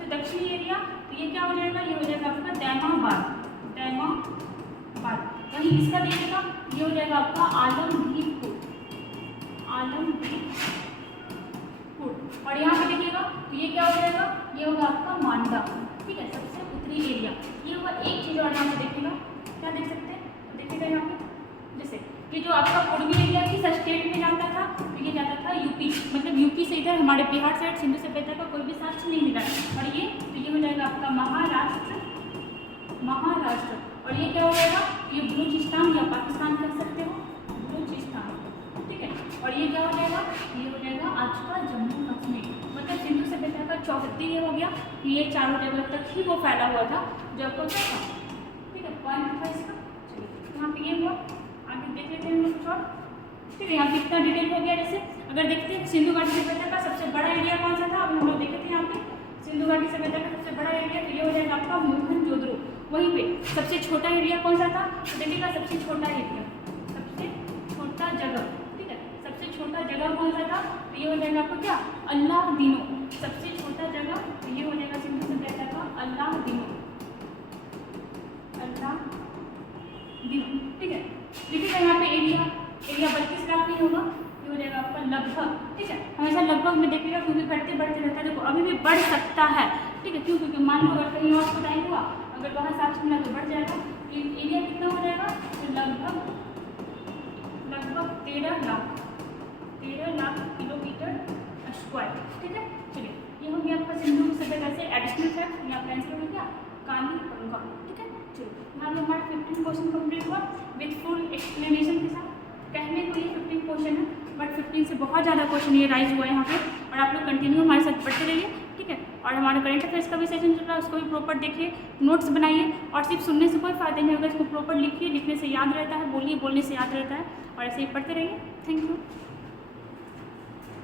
दक्षिणी एरिया, तो ये क्या हो जाएगा, ये हो जाएगा आपका दैमाबाद, दैमाबाद। वहीं इसका देखिएगा ये हो जाएगा आपका आलमगीरपुर, आलमगीरपुर। और यहाँ पे देखिएगा तो ये क्या हो जाएगा, ये होगा आपका मांडा, ठीक है, सबसे उत्तरी एरिया। ये होगा एक चीज़ और यहाँ पे देखिएगा, क्या देख सकते हैं, तो देखिएगा यहाँ पे जैसे कि जो आपका पूर्वी एरिया किस स्टेट में जाता था, तो ये जाता था यूपी, मतलब यूपी से इधर हमारे बिहार साइड सिंधु सभ्यता का कोई भी साक्ष्य नहीं मिला। और ये तो ये हो जाएगा आपका महाराष्ट्र, महाराष्ट्र। और ये क्या हो जाएगा, ये बलूचिस्तान या पाकिस्तान कर सकते हो, बलूचिस्तान, ठीक है। और ये क्या हो जाएगा, ये हो जाएगा आज का जम्मू कश्मीर, मतलब सिंधु सभ्यता का चौहत्तर ये हो गया कि ये चारों जगह तक ही वो फैला हुआ था जो आपको क्या था, ठीक है। पॉइंट था इसका। चलिए यहाँ पे ये हुआ, आगे देख लेते हैं हम लोग कुछ और, ठीक है। यहाँ पे इतना डिटेल हो गया। जैसे अगर देखते हैं सिंधु घाटी सभ्यता का सबसे बड़ा एरिया कौन सा था, अभी हम लोग देखे थे यहाँ पे सिंधु घाटी सभ्यता का सबसे बड़ा एरिया, तो ये हो जाएगा आपका मोहनजोदड़ो। वहीं पे सबसे छोटा एरिया कौन सा था, तो देखिएगा सबसे छोटा एरिया, सबसे छोटा जगह, ठीक है, सबसे छोटा जगह कौन सा था, तो ये हो जाएगा आपको क्या, अल्लादीनो, सबसे छोटा जगह, तो ये हो जाएगा सिंधु सभ्यता का अल्लादीनो, अल्लादीनो, ठीक है। देखिएगा यहाँ पे एरिया बल्कि ग्राफ नहीं होगा, ये हो जाएगा आपका लगभग, ठीक है। हमेशा लगभग में देखिएगा क्योंकि बढ़ते रहता है, देखो अभी भी बढ़ सकता है, ठीक है, क्यों, क्योंकि मान लो अगर कहीं और को टाइम हुआ, अगर वहाँ साक्ष्य मिला तो बढ़ जाएगा। तो एरिया कितना हो जाएगा, तो लगभग 13 लाख किलोमीटर स्क्वायर, ठीक है। चलिए ये हो गया आपका सिंधु सभ्यता से एडिशनल फैक्ट, यहाँ का आंसर हो गया कालीबंगा, ठीक है। चलिए यहाँ पे हमारा 15 क्वेश्चन कंप्लीट हुआ विथ फुल एक्सप्लेनेशन के साथ। कहने को ये 15 क्वेश्चन है, बट 15 से बहुत ज़्यादा क्वेश्चन ये राइज हुआ है यहाँ पे, और आप लोग कंटिन्यू हमारे साथ पढ़ते रहिए, ठीक है। और हमारा करंट अफेयर्स का भी सेशन चल रहा है, उसको भी प्रॉपर देखिए, नोट्स बनाइए। और सिर्फ सुनने से कोई फायदा नहीं होगा, इसको प्रॉपर लिखिए, लिखने से याद रहता है, बोलिए, बोलने से याद रहता है, और ऐसे ही पढ़ते रहिए। Thank you.